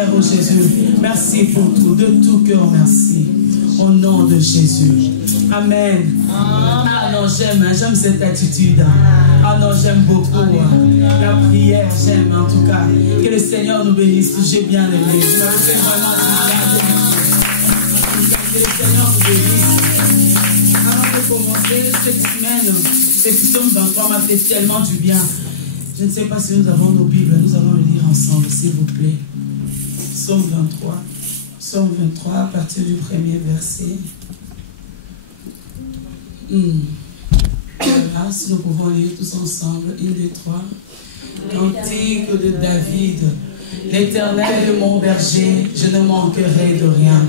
Père, oh Jésus, merci pour tout, de tout cœur, merci. Au nom de Jésus. Amen. Ah non, j'aime cette attitude. Ah non, j'aime beaucoup. La prière, j'aime en tout cas. Que le Seigneur nous bénisse. J'ai bien aimé. Que le Seigneur nous bénisse. Avant de commencer cette semaine, ce psaume 23 m'a fait tellement du bien. Je ne sais pas si nous avons nos Bibles. Nous allons le lire ensemble, s'il vous plaît. Psaume 23. Psaume 23, à partir du premier verset. Voilà, si nous pouvons lire tous ensemble. 1, 2, 3. Cantique de David. L'Éternel est mon berger, je ne manquerai de rien.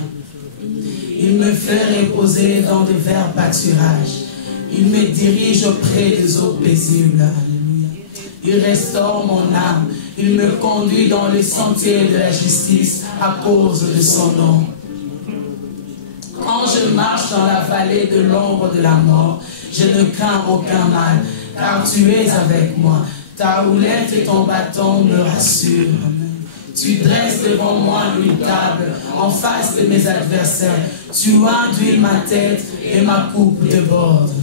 Il me fait reposer dans de verts pâturages. Il me dirige auprès des eaux paisibles. Alléluia. Il restaure mon âme. Il me conduit dans les sentiers de la justice à cause de son nom. Quand je marche dans la vallée de l'ombre de la mort, je ne crains aucun mal, car tu es avec moi. Ta houlette et ton bâton me rassurent. Tu dresses devant moi une table en face de mes adversaires. Tu induis ma tête et ma coupe déborde.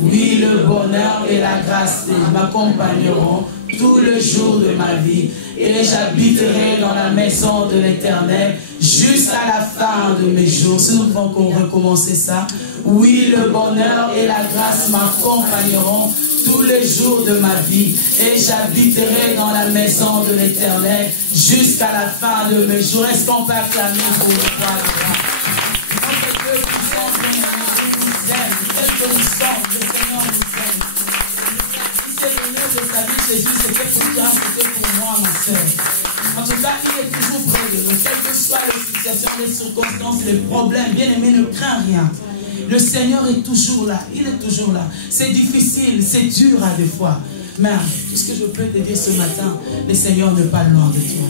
Oui, le bonheur et la grâce m'accompagneront tout le jour de ma vie, et j'habiterai dans la maison de l'Éternel jusqu'à la fin de mes jours. Si nous pouvons recommencer ça. Oui, le bonheur et la grâce m'accompagneront tous les jours de ma vie, et j'habiterai dans la maison de l'Éternel jusqu'à la fin de mes jours. Est-ce qu'on peut acclamer pour le Père? De sa vie, Jésus, c'était pour toi, c'était pour moi, ma soeur. En tout cas, il est toujours près de nous. Quelles que soient les situations, les circonstances, les problèmes, bien aimé, ne crains rien. Le Seigneur est toujours là. Il est toujours là. C'est difficile, c'est dur à des fois. Mais tout ce que je peux te dire ce matin, le Seigneur n'est pas loin de toi.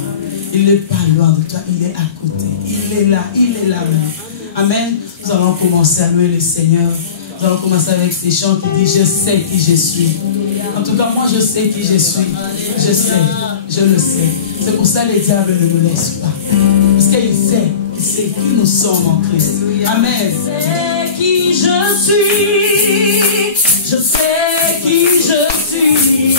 Il n'est pas loin de toi. Il est à côté. Il est là. Il est là même. Amen. Nous allons commencer à louer le Seigneur. Nous allons commencer avec ces chants qui disent « Je sais qui je suis ». En tout cas, moi, je sais qui je suis. Je sais, je le sais. C'est pour ça que le diable ne nous laisse pas. Parce qu'il sait qui nous sommes en Christ. Amen. Je sais qui je suis. Je sais qui je suis.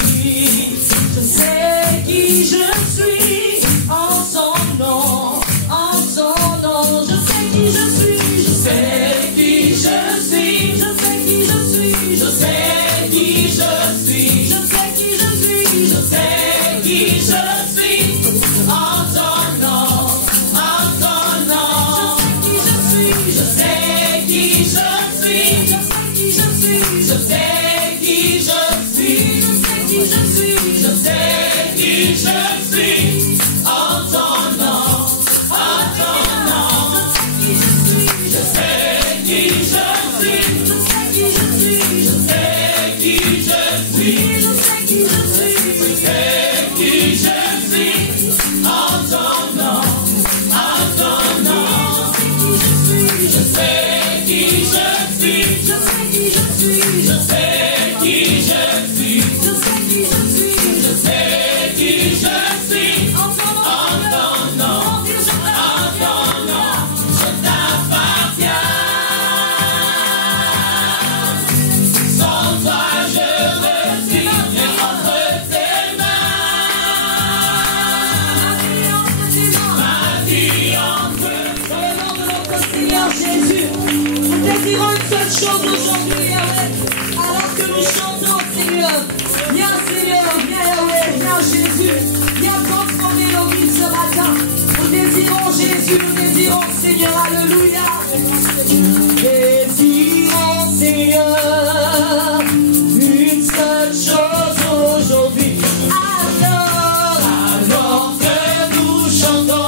Je sais qui je suis. En son nom, en son nom. Je sais qui je suis. Je sais qui je suis. Je sais qui je suis. Je sais qui je suis. Je sais qui je suis. Je sais qui je suis. En ton nom, en ton nom. Je sais qui je suis. Je sais qui je suis. Je sais qui je suis. Je sais qui je suis. Je sais qui je suis. En ton nom, en ton nom. Je sais qui je suis. Je sais qui je suis. Je sais qui je suis. Je sais qui je suis. Je sais qui je suis. En ton nom, en ton nom. Je sais qui je suis. Je sais qui je suis. Je sais qui je suis. Je sais qui je suis. Je sais qui je suis. En ton nom, en ton nom, je t'appartiens. Sans toi je me suis entre tes mains. Ma vie entre tes mains. Dans le nom de notre Seigneur Jésus, nous désirons une seule chose aujourd'hui, alors que nous chantons, Seigneur. Viens, Seigneur, viens, Yahweh, viens, Jésus. Viens transformer nos vies ce matin. Nous désirons Jésus, nous désirons Seigneur, alléluia. Nous désirons, Seigneur, une seule chose aujourd'hui. Alors que nous chantons.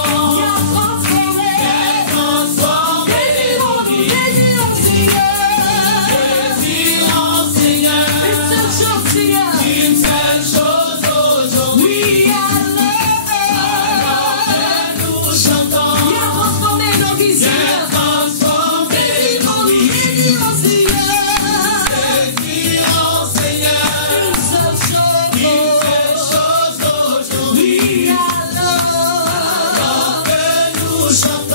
Emmanuel.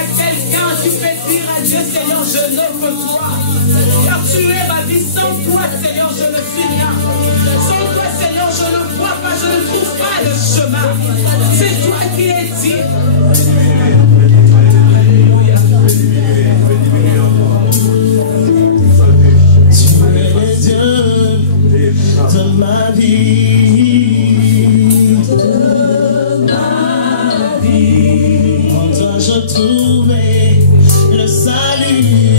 a quelqu'un qui peut dire à Dieu, Seigneur, je n'ai que toi. Car tu es ma vie. Sans toi, Seigneur, je ne suis rien. Sans toi, Seigneur, je ne vois pas, je ne trouve pas de chemin. C'est toi qui es dit. Tu es le Dieu de ma vie. En toi je trouvais le salut.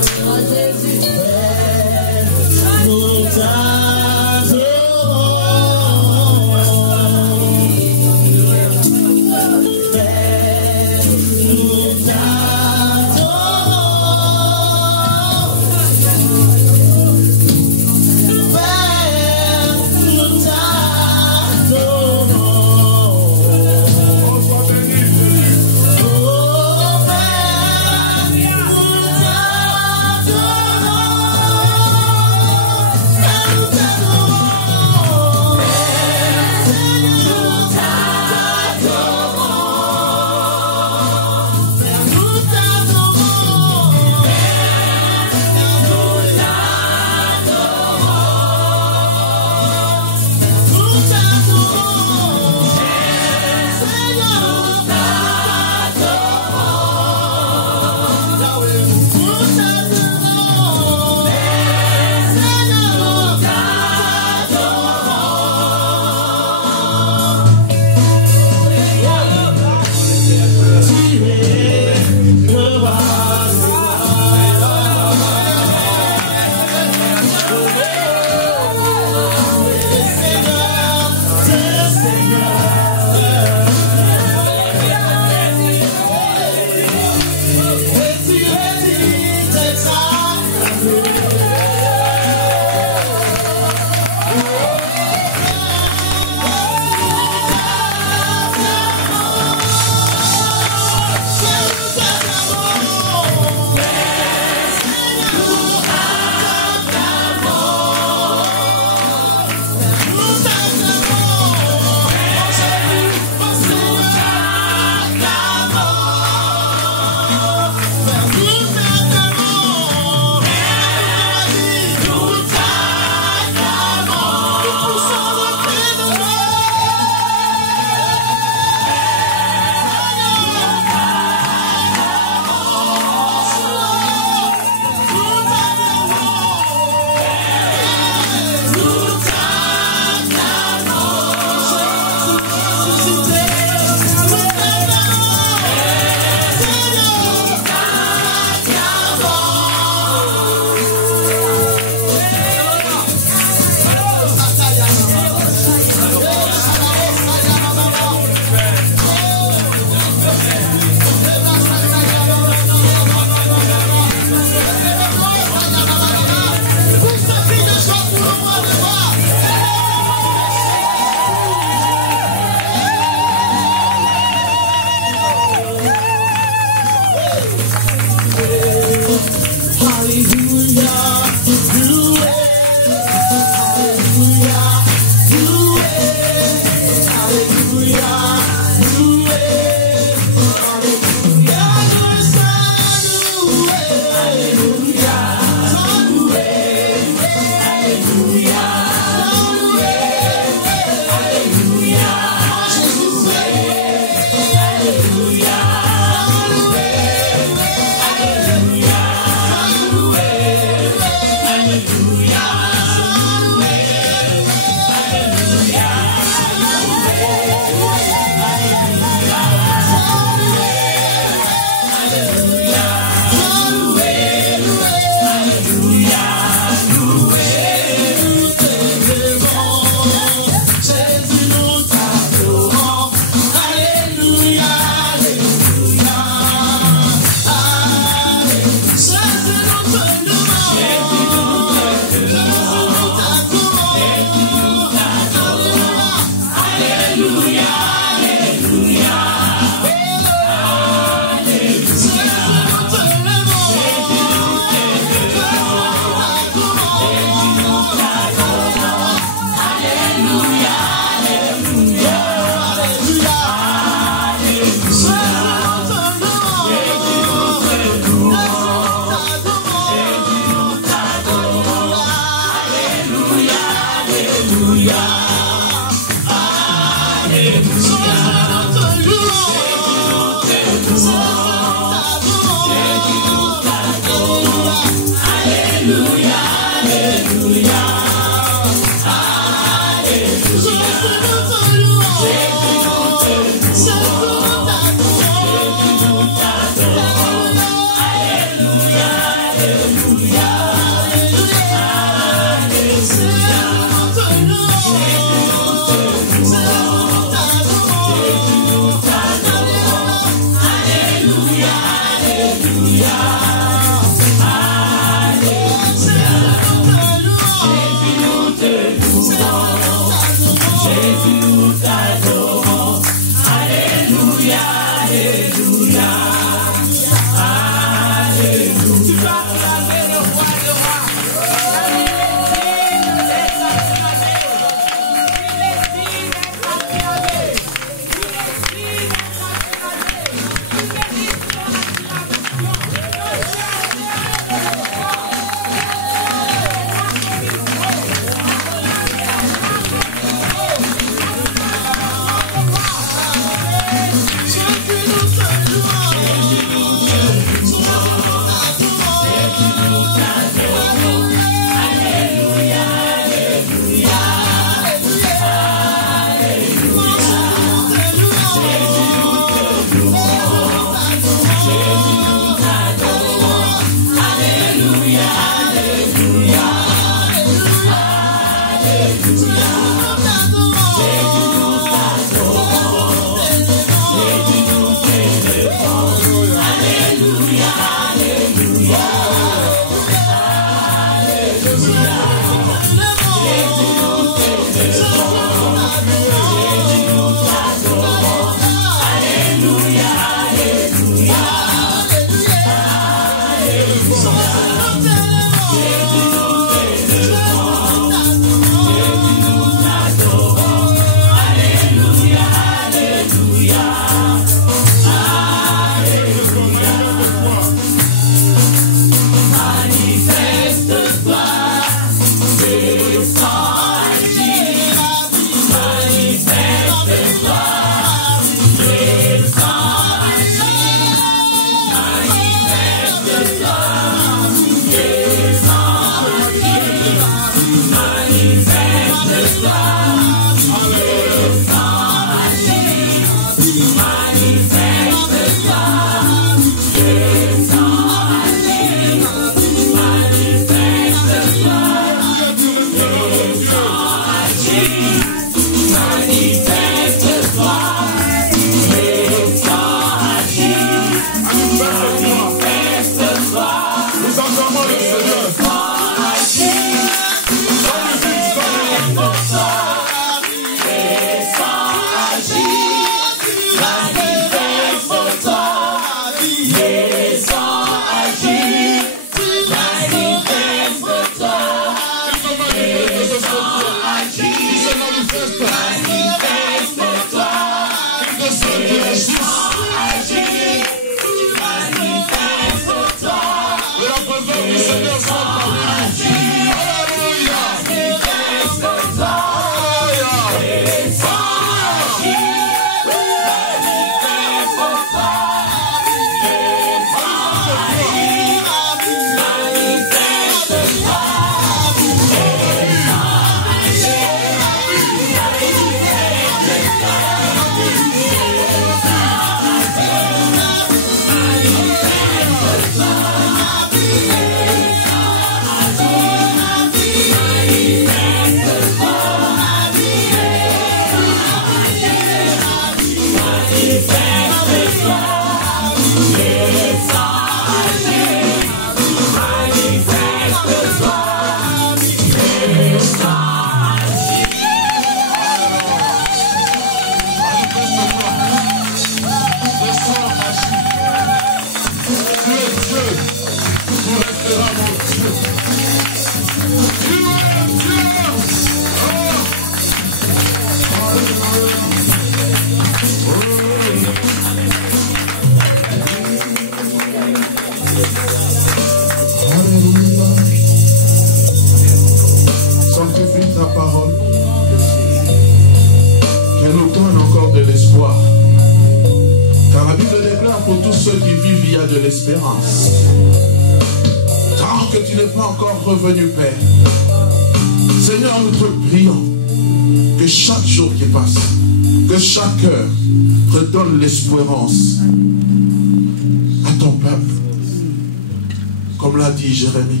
comme l'a dit Jérémie,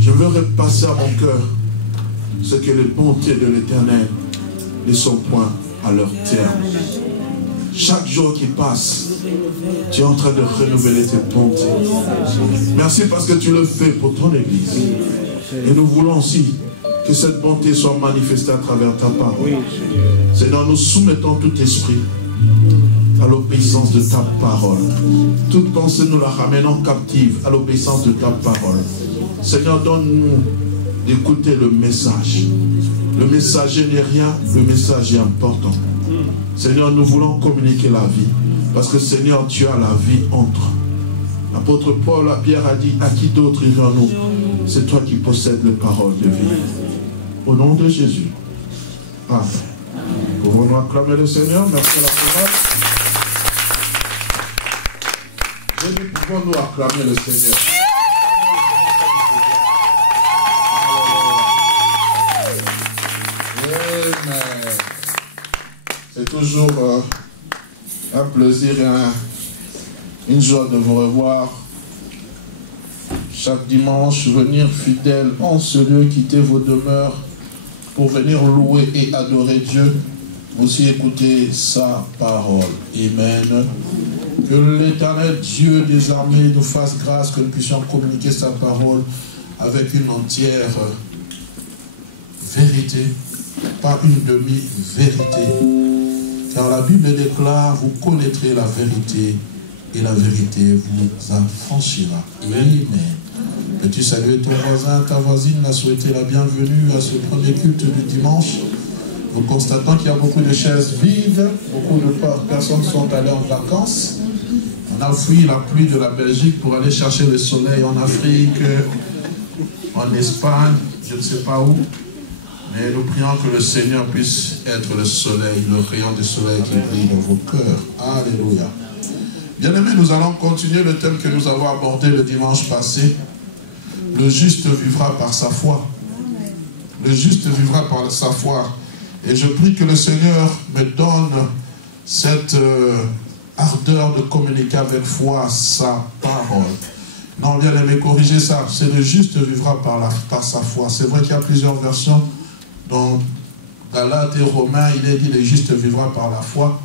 je veux repasser à mon cœur ce que les bontés de l'Éternel ne sont point à leur terme. Chaque jour qui passe, tu es en train de renouveler tes bontés. Merci parce que tu le fais pour ton Église. Et nous voulons aussi que cette bonté soit manifestée à travers ta parole. Seigneur, nous soumettons tout esprit à l'obéissance de ta parole. Toute pensée, nous la ramenons captive à l'obéissance de ta parole. Seigneur, donne-nous d'écouter le message. Le messager n'est rien, le message est important. Seigneur, nous voulons communiquer la vie. Parce que Seigneur, tu as la vie entre. L'apôtre Paul, Pierre a dit, à qui d'autre irons-nous? C'est toi qui possèdes les paroles de vie. Au nom de Jésus. Amen. Pouvons-nous acclamer le Seigneur? Merci à la parole. Je dis, pouvons-nous acclamer le Seigneur? Amen. C'est toujours un plaisir et une joie de vous revoir. Chaque dimanche, venir fidèle en ce lieu, quitter vos demeures pour venir louer et adorer Dieu. Aussi écouter sa parole. Amen. Que l'Éternel Dieu des armées nous fasse grâce, que nous puissions communiquer sa parole avec une entière vérité, pas une demi-vérité. Car la Bible déclare, vous connaîtrez la vérité et la vérité vous affranchira. Amen. Peux-tu saluer ton voisin, ta voisine, la souhaiter la bienvenue à ce premier culte du dimanche. Nous constatons qu'il y a beaucoup de chaises vides, beaucoup de personnes sont allées en vacances. On a fui la pluie de la Belgique pour aller chercher le soleil en Afrique, en Espagne, je ne sais pas où. Mais nous prions que le Seigneur puisse être le soleil, le rayon du soleil qui brille dans vos cœurs. Alléluia. Bien-aimés, nous allons continuer le thème que nous avons abordé le dimanche passé. Le juste vivra par sa foi. Le juste vivra par sa foi. Et je prie que le Seigneur me donne cette ardeur de communiquer avec foi sa parole. Non, bien-aimés, corrigez ça. C'est le juste vivra par sa foi. C'est vrai qu'il y a plusieurs versions. Dans Galates et Romains, il est dit le juste vivra par la foi.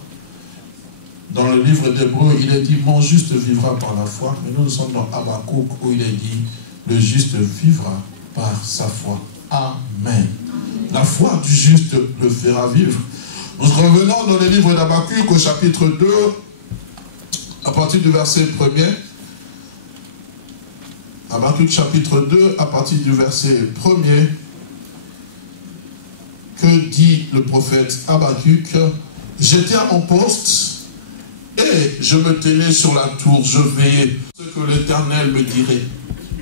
Dans le livre d'Hébreux, il est dit mon juste vivra par la foi. Mais nous sommes dans Habakkuk où il est dit le juste vivra par sa foi. Amen. La foi du juste le fera vivre. Nous revenons dans le livre d'Habakkuk au chapitre 2, à partir du verset 1er. Habakkuk chapitre 2, à partir du verset 1er. Que dit le prophète Habakkuk? J'étais à mon poste et je me tenais sur la tour, je veillais ce que l'Éternel me dirait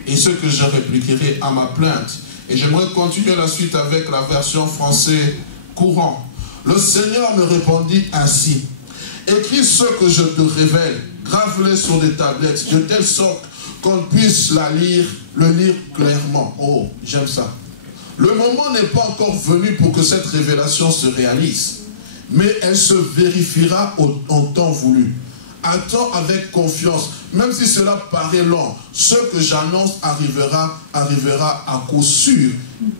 et ce que je répliquerai à ma plainte. Et j'aimerais continuer la suite avec la version français courant. Le Seigneur me répondit ainsi: écris ce que je te révèle, grave-les sur des tablettes, de telle sorte qu'on puisse le lire clairement. Oh, j'aime ça. Le moment n'est pas encore venu pour que cette révélation se réalise, mais elle se vérifiera en temps voulu. Attends avec confiance, même si cela paraît long. Ce que j'annonce arrivera à coup sûr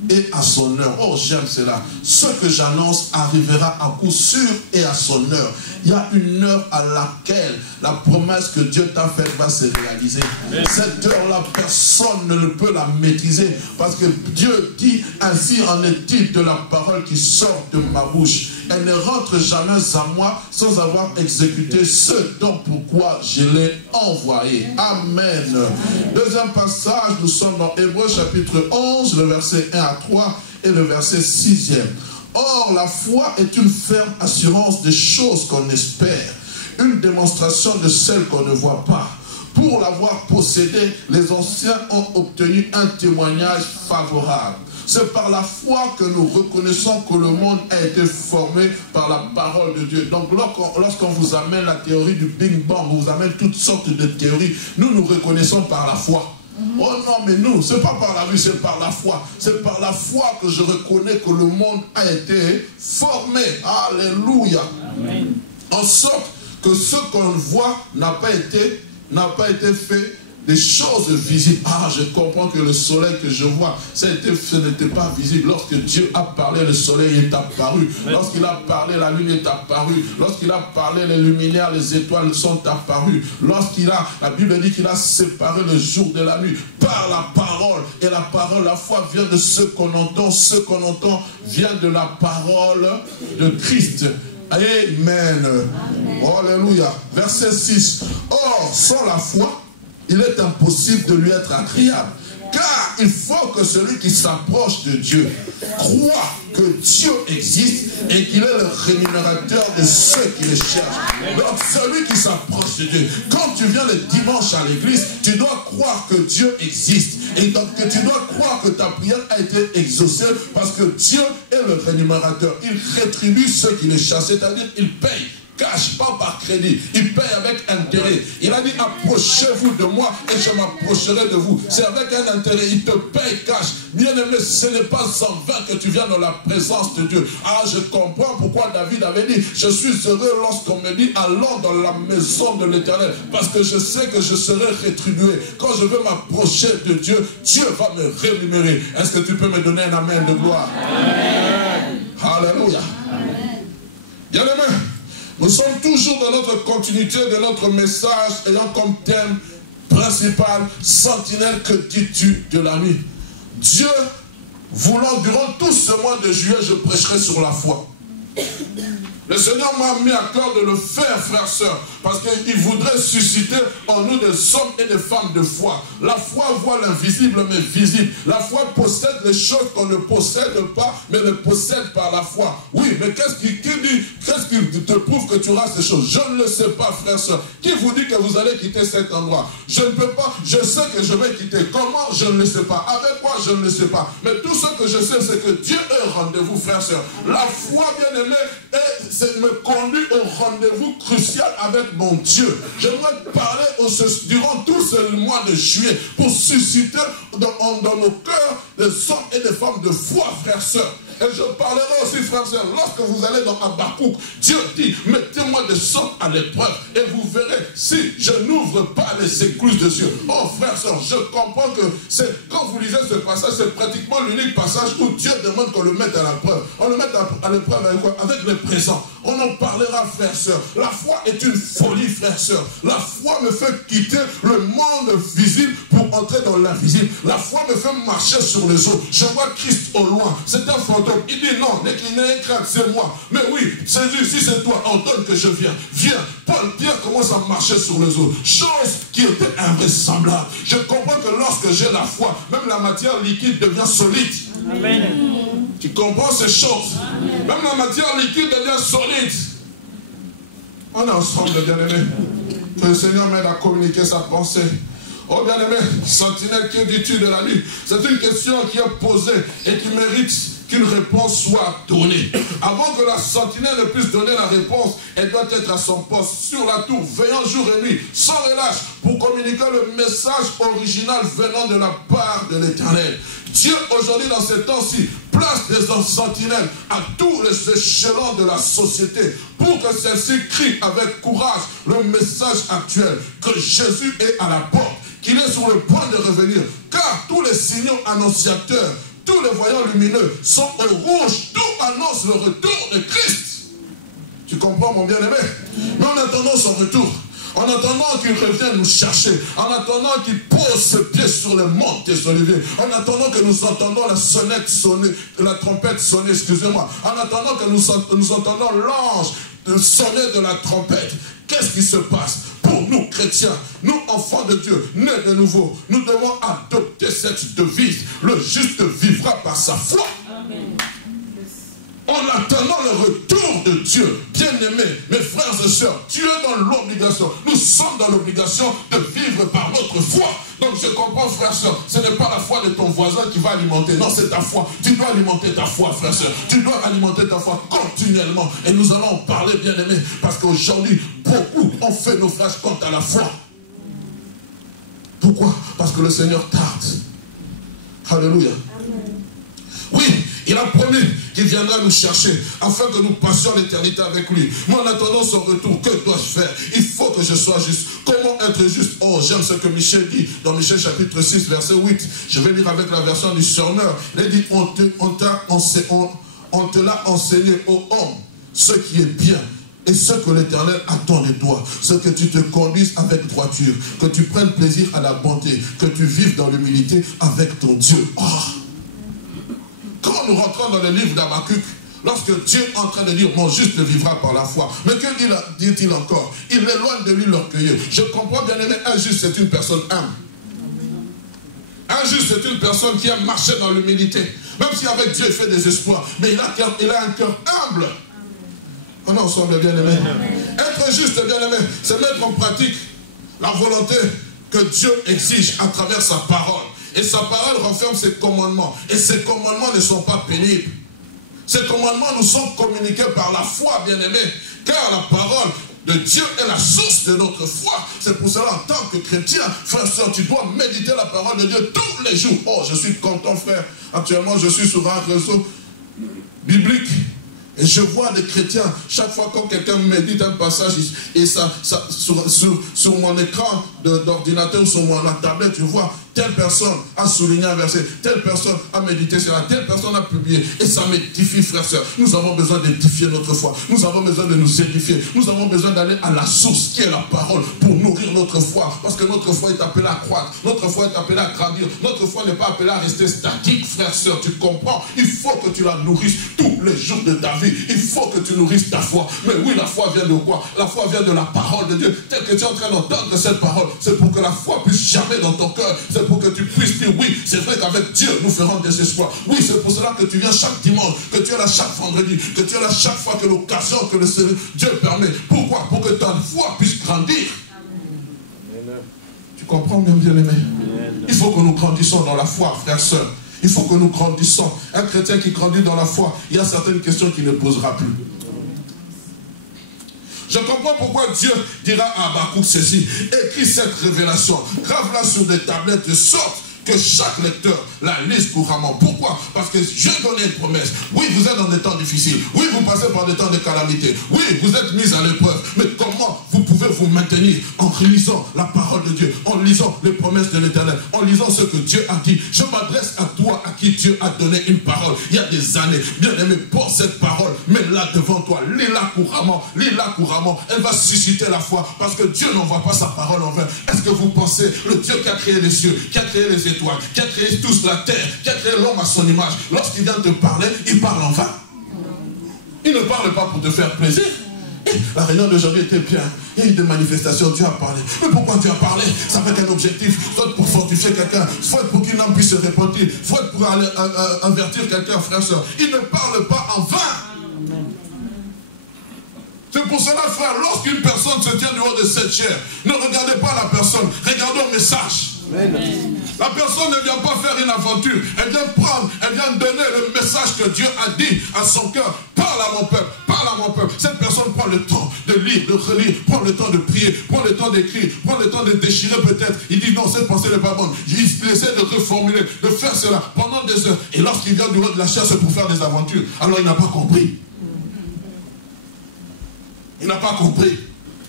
et à son heure. Oh, j'aime cela. Ce que j'annonce arrivera à coup sûr et à son heure. Il y a une heure à laquelle la promesse que Dieu t'a faite va se réaliser. Amen. Cette heure-là, personne ne peut la maîtriser, parce que Dieu dit ainsi en est-il de la parole qui sort de ma bouche. Elle ne rentre jamais à moi sans avoir exécuté ce dont pourquoi je l'ai envoyé. Amen. Deuxième passage, nous sommes dans Hébreux chapitre 11, le verset 1 à 3 et le verset 6e. Or, la foi est une ferme assurance des choses qu'on espère, une démonstration de celles qu'on ne voit pas. Pour l'avoir possédée, les anciens ont obtenu un témoignage favorable. C'est par la foi que nous reconnaissons que le monde a été formé par la parole de Dieu. Donc lorsqu'on vous amène la théorie du Big Bang, on vous amène toutes sortes de théories, nous reconnaissons par la foi. Oh non, mais nous, c'est pas par la vue, c'est par la foi. C'est par la foi que je reconnais que le monde a été formé. Alléluia. Amen. En sorte que ce qu'on voit n'a pas été fait des choses visibles. Ah, je comprends que le soleil que je vois, ce n'était pas visible. Lorsque Dieu a parlé, le soleil est apparu. Lorsqu'il a parlé, la lune est apparue. Lorsqu'il a parlé, les luminaires, les étoiles sont apparues. La Bible dit qu'il a séparé le jour de la nuit par la parole. Et la parole, la foi vient de ce qu'on entend. Ce qu'on entend vient de la parole de Christ. Amen. Alléluia. Verset 6. Or, sans la foi, il est impossible de lui être agréable. Car il faut que celui qui s'approche de Dieu croit que Dieu existe et qu'il est le rémunérateur de ceux qui le cherchent. Donc celui qui s'approche de Dieu, quand tu viens le dimanche à l'église, tu dois croire que Dieu existe. Et donc tu dois croire que ta prière a été exaucée parce que Dieu est le rémunérateur. Il rétribue ceux qui le cherchent, c'est-à-dire il paye. Cash, pas par crédit. Il paye avec intérêt. Il a dit, approchez-vous de moi et je m'approcherai de vous. C'est avec un intérêt. Il te paye cash. Bien aimé, ce n'est pas en vain que tu viens dans la présence de Dieu. Ah, je comprends pourquoi David avait dit, je suis heureux lorsqu'on me dit, allons dans la maison de l'Éternel. Parce que je sais que je serai rétribué. Quand je veux m'approcher de Dieu, Dieu va me rémunérer. Est-ce que tu peux me donner un amen de gloire? Amen. Alléluia. Bien aimé, nous sommes toujours dans notre continuité de notre message ayant comme thème principal sentinelle, que dis-tu de la nuit? Dieu voulant, durant tout ce mois de juillet, je prêcherai sur la foi. Le Seigneur m'a mis à cœur de le faire, frères, sœurs, parce qu'il voudrait susciter en nous des hommes et des femmes de foi. La foi voit l'invisible mais visible. La foi possède les choses qu'on ne possède pas, mais les possède par la foi. Oui, mais qu'est-ce qui te prouve que tu auras ces choses? Je ne le sais pas, frères, sœurs. Qui vous dit que vous allez quitter cet endroit? Je ne peux pas, je sais que je vais quitter. Comment? Je ne le sais pas. Avec quoi? Je ne le sais pas. Mais tout ce que je sais, c'est que Dieu est au rendez-vous, frères, sœurs. La foi, bien aimée, me conduit au rendez-vous crucial avec mon Dieu. J'aimerais parler durant tout ce mois de juillet pour susciter dans nos cœurs des hommes et des femmes de foi, frères, sœurs. Et je parlerai aussi, frères et sœurs, lorsque vous allez dans Habakkuk, Dieu dit, mettez-moi des sortes à l'épreuve et vous verrez si je n'ouvre pas les écluses de Dieu. Oh, frères et sœurs, je comprends que quand vous lisez ce passage, c'est pratiquement l'unique passage où Dieu demande qu'on le mette à l'épreuve. On le met à l'épreuve avec quoi? Avec le présent. On en parlera, frères et sœurs. La foi est une folie, frères et sœurs. La foi me fait quitter le monde visible pour entrer dans l'invisible. La foi me fait marcher sur les eaux. Je vois Christ au loin. C'est un fantôme. Il dit non, n'ayez crainte, c'est moi. Mais oui, Jésus, si c'est toi, ordonne que je vienne. Viens. Pierre commence à marcher sur les eaux. Chose qui était invraisemblable. Je comprends que lorsque j'ai la foi, même la matière liquide devient solide. Amen. Tu comprends ces choses? Amen. Même la matière liquide devient solide. On est ensemble, bien-aimés. Que le Seigneur m'aide à communiquer sa pensée. Oh bien-aimé, sentinelle, que dis-tu de la nuit? C'est une question qui est posée et qui mérite qu'une réponse soit donnée. Avant que la sentinelle ne puisse donner la réponse, elle doit être à son poste, sur la tour, veillant jour et nuit, sans relâche, pour communiquer le message original venant de la part de l'Éternel. Dieu, aujourd'hui, dans ces temps-ci, place des sentinelles à tous les échelons de la société, pour que celle-ci crie avec courage le message actuel, que Jésus est à la porte, qu'il est sur le point de revenir, car tous les signaux annonciateurs, tous les voyants lumineux sont au rouge. Tout annonce le retour de Christ. Tu comprends, mon bien-aimé? Mais en attendant son retour, en attendant qu'il revienne nous chercher, en attendant qu'il pose ses pieds sur les monts des Oliviers, en attendant que nous entendons la sonnette sonner, la trompette sonner, excusez-moi, en attendant que nous entendons l'ange sonner de la trompette, qu'est-ce qui se passe? Pour nous, chrétiens, nous, enfants de Dieu, nés de nouveau, nous devons adopter cette devise. Le juste vivra par sa foi. Amen. En attendant le retour de Dieu, bien-aimés, mes frères et sœurs, tu es dans l'obligation, nous sommes dans l'obligation de vivre par notre foi. Donc je comprends, frères et sœurs, ce n'est pas la foi de ton voisin qui va alimenter, non, c'est ta foi. Tu dois alimenter ta foi, frères et sœurs, tu dois alimenter ta foi continuellement. Et nous allons en parler, bien-aimés, parce qu'aujourd'hui, beaucoup ont fait naufrage quant à la foi. Pourquoi? Parce que le Seigneur tarde. Alléluia. Oui, il a promis qu'il viendra nous chercher afin que nous passions l'éternité avec lui. Mais en attendant son retour, que dois-je faire? Il faut que je sois juste. Comment être juste. Oh, j'aime ce que Michel dit dans Michel chapitre 6, verset 8. Je vais lire avec la version du Sonneur. Il dit, on te l'a enseigné, ô homme, ce qui est bien. Et ce que l'Éternel attend de toi, c'est que tu te conduises avec droiture, que tu prennes plaisir à la bonté, que tu vives dans l'humilité avec ton Dieu. Oh. Quand nous rentrons dans le livre d'Habakkuk, lorsque Dieu est en train de dire, mon juste vivra par la foi. Mais que dit-il encore? Il éloigne de lui l'orgueilleux. Je comprends bien aimé, un juste c'est une personne humble. Un juste c'est une personne qui a marché dans l'humilité. Même si avec Dieu il fait des espoirs, mais il a un cœur humble. On est ensemble, bien aimé. Être juste, bien aimé, c'est mettre en pratique la volonté que Dieu exige à travers sa parole. Et sa parole renferme ses commandements. Et ces commandements ne sont pas pénibles. Ces commandements nous sont communiqués par la foi, bien aimé. Car la parole de Dieu est la source de notre foi. C'est pour cela, en tant que chrétien, frère, soeur, tu dois méditer la parole de Dieu tous les jours. Oh, je suis content, frère. Actuellement, je suis sur un réseau biblique. Et je vois des chrétiens, chaque fois quand quelqu'un médite un passage, et ça sur mon écran d'ordinateur, sur la tablette, je vois telle personne a souligné un verset, telle personne a médité sur telle personne a publié. Et ça m'édifie, frère, sœur. Nous avons besoin d'édifier notre foi. Nous avons besoin de nous édifier. Nous avons besoin d'aller à la source qui est la parole pour nourrir notre foi. Parce que notre foi est appelée à croître. Notre foi est appelée à grandir. Notre foi n'est pas appelée à rester statique, frère, sœur. Tu comprends? Il faut que tu la nourrisses tous les jours de ta vie. Il faut que tu nourrisses ta foi. Mais oui, la foi vient de quoi? La foi vient de la parole de Dieu. Tel que tu es en train d'entendre cette parole, c'est pour que la foi puisse germer dans ton cœur. C'est pour que tu puisses dire, oui, c'est vrai qu'avec Dieu, nous ferons des espoirs. Oui, c'est pour cela que tu viens chaque dimanche, que tu es là chaque vendredi, que tu es là chaque fois que l'occasion, que le Seigneur, Dieu permet. Pourquoi? Pour que ta foi puisse grandir. Tu comprends, bien aimé? Il faut que nous grandissions dans la foi, frères, sœurs. Il faut que nous grandissions. Un chrétien qui grandit dans la foi, il y a certaines questions qu'il ne posera plus. Je comprends pourquoi Dieu dira à Habakkuk ceci. Écris cette révélation, grave-la sur des tablettes de sorte que chaque lecteur la lise couramment. Pourquoi? Parce que Dieu donne une promesse. Oui, vous êtes dans des temps difficiles. Oui, vous passez par des temps de calamité. Oui, vous êtes mis à l'épreuve. Mais comment vous pouvez vous maintenir en lisant la parole de Dieu, en lisant les promesses de l'Éternel, en lisant ce que Dieu a dit? Je m'adresse à toi, à qui Dieu a donné une parole. Il y a des années, bien aimé, porte cette parole, mets-la devant toi, lis-la couramment, lis-la couramment. Elle va susciter la foi, parce que Dieu n'envoie pas sa parole en vain. Est-ce que vous pensez, le Dieu qui a créé les cieux, qui a créé les étoiles, qui a créé tous la terre, qui a créé l'homme à son image, lorsqu'il vient te parler, il parle en vain? Il ne parle pas pour te faire plaisir. La réunion d'aujourd'hui était bien. Il y a eu des manifestations, Dieu a parlé. Mais pourquoi Dieu a parlé? Ça fait un objectif, soit pour fortifier quelqu'un, soit pour qu'une âme puisse se repentir, soit pour aller avertir quelqu'un, frère, soeur. Il ne parle pas en vain. C'est pour cela, frère, lorsqu'une personne se tient dehors de cette chair, ne regardez pas la personne, regardez le message. Amen. La personne ne vient pas faire une aventure, elle vient prendre, elle vient donner le message que Dieu a dit à son cœur. Parle à mon peuple, parle à mon peuple. Cette personne prend le temps de lire, de relire, prend le temps de prier, prend le temps d'écrire, prend le temps de déchirer peut-être. Il dit non, cette pensée n'est pas bonne. Il essaie de reformuler, de faire cela pendant des heures. Et lorsqu'il vient du haut de la chair, c'est pour faire des aventures. Alors il n'a pas compris. Il n'a pas compris.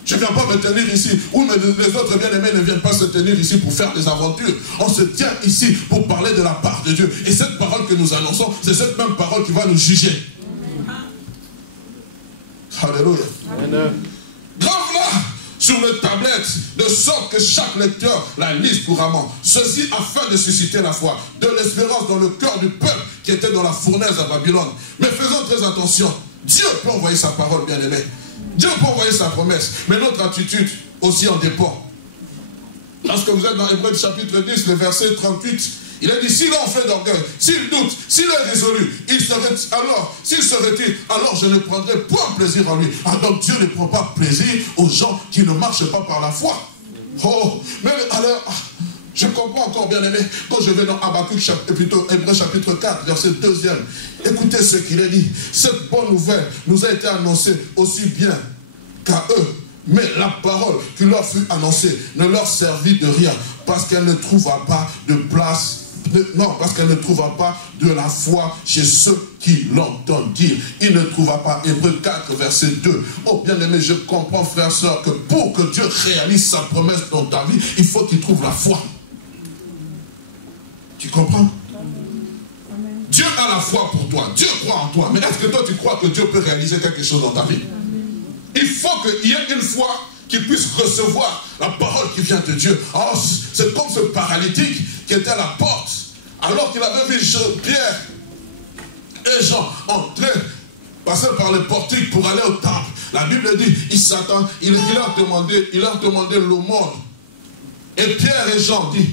Je ne viens pas me tenir ici, ou les autres bien-aimés ne viennent pas se tenir ici pour faire des aventures. On se tient ici pour parler de la part de Dieu. Et cette parole que nous annonçons, c'est cette même parole qui va nous juger. Alléluia. Grave-la sur les tablettes, de sorte que chaque lecteur la lise couramment. Ceci afin de susciter la foi, de l'espérance dans le cœur du peuple qui était dans la fournaise à Babylone. Mais faisons très attention. Dieu peut envoyer sa parole, bien-aimé. Dieu peut envoyer sa promesse, mais notre attitude aussi en dépend. Lorsque vous êtes dans Hébreux chapitre 10, le verset 38, il a dit, s'il en fait d'orgueil, s'il doute, s'il est résolu, s'il se retire, alors je ne prendrai point plaisir en lui. Alors donc Dieu ne prend pas plaisir aux gens qui ne marchent pas par la foi. Oh, mais alors, je comprends encore, bien aimé, quand je vais dans Habakkuk, plutôt Hébreux chapitre 4, verset 2e. Écoutez ce qu'il a dit. Cette bonne nouvelle nous a été annoncée aussi bien qu'à eux. Mais la parole qui leur fut annoncée ne leur servit de rien, parce qu'elle ne trouva pas de place Non, parce qu'elle ne trouva pas de la foi chez ceux qui l'entendent dire. Il ne trouva pas. Hébreux 4, verset 2. Oh bien-aimé, je comprends, frère, soeur, que pour que Dieu réalise sa promesse dans ta vie, il faut qu'il trouve la foi. Tu comprends? Dieu a la foi pour toi. Dieu croit en toi. Mais est-ce que toi, tu crois que Dieu peut réaliser quelque chose dans ta vie? Il faut qu'il y ait une foi qui puisse recevoir la parole qui vient de Dieu. Oh, c'est comme ce paralytique qui était à la porte. Alors qu'il avait vu Pierre et Jean entrer, passer par le portique pour aller au temple. La Bible dit, il leur demandait l'aumône. Et Pierre et Jean disent,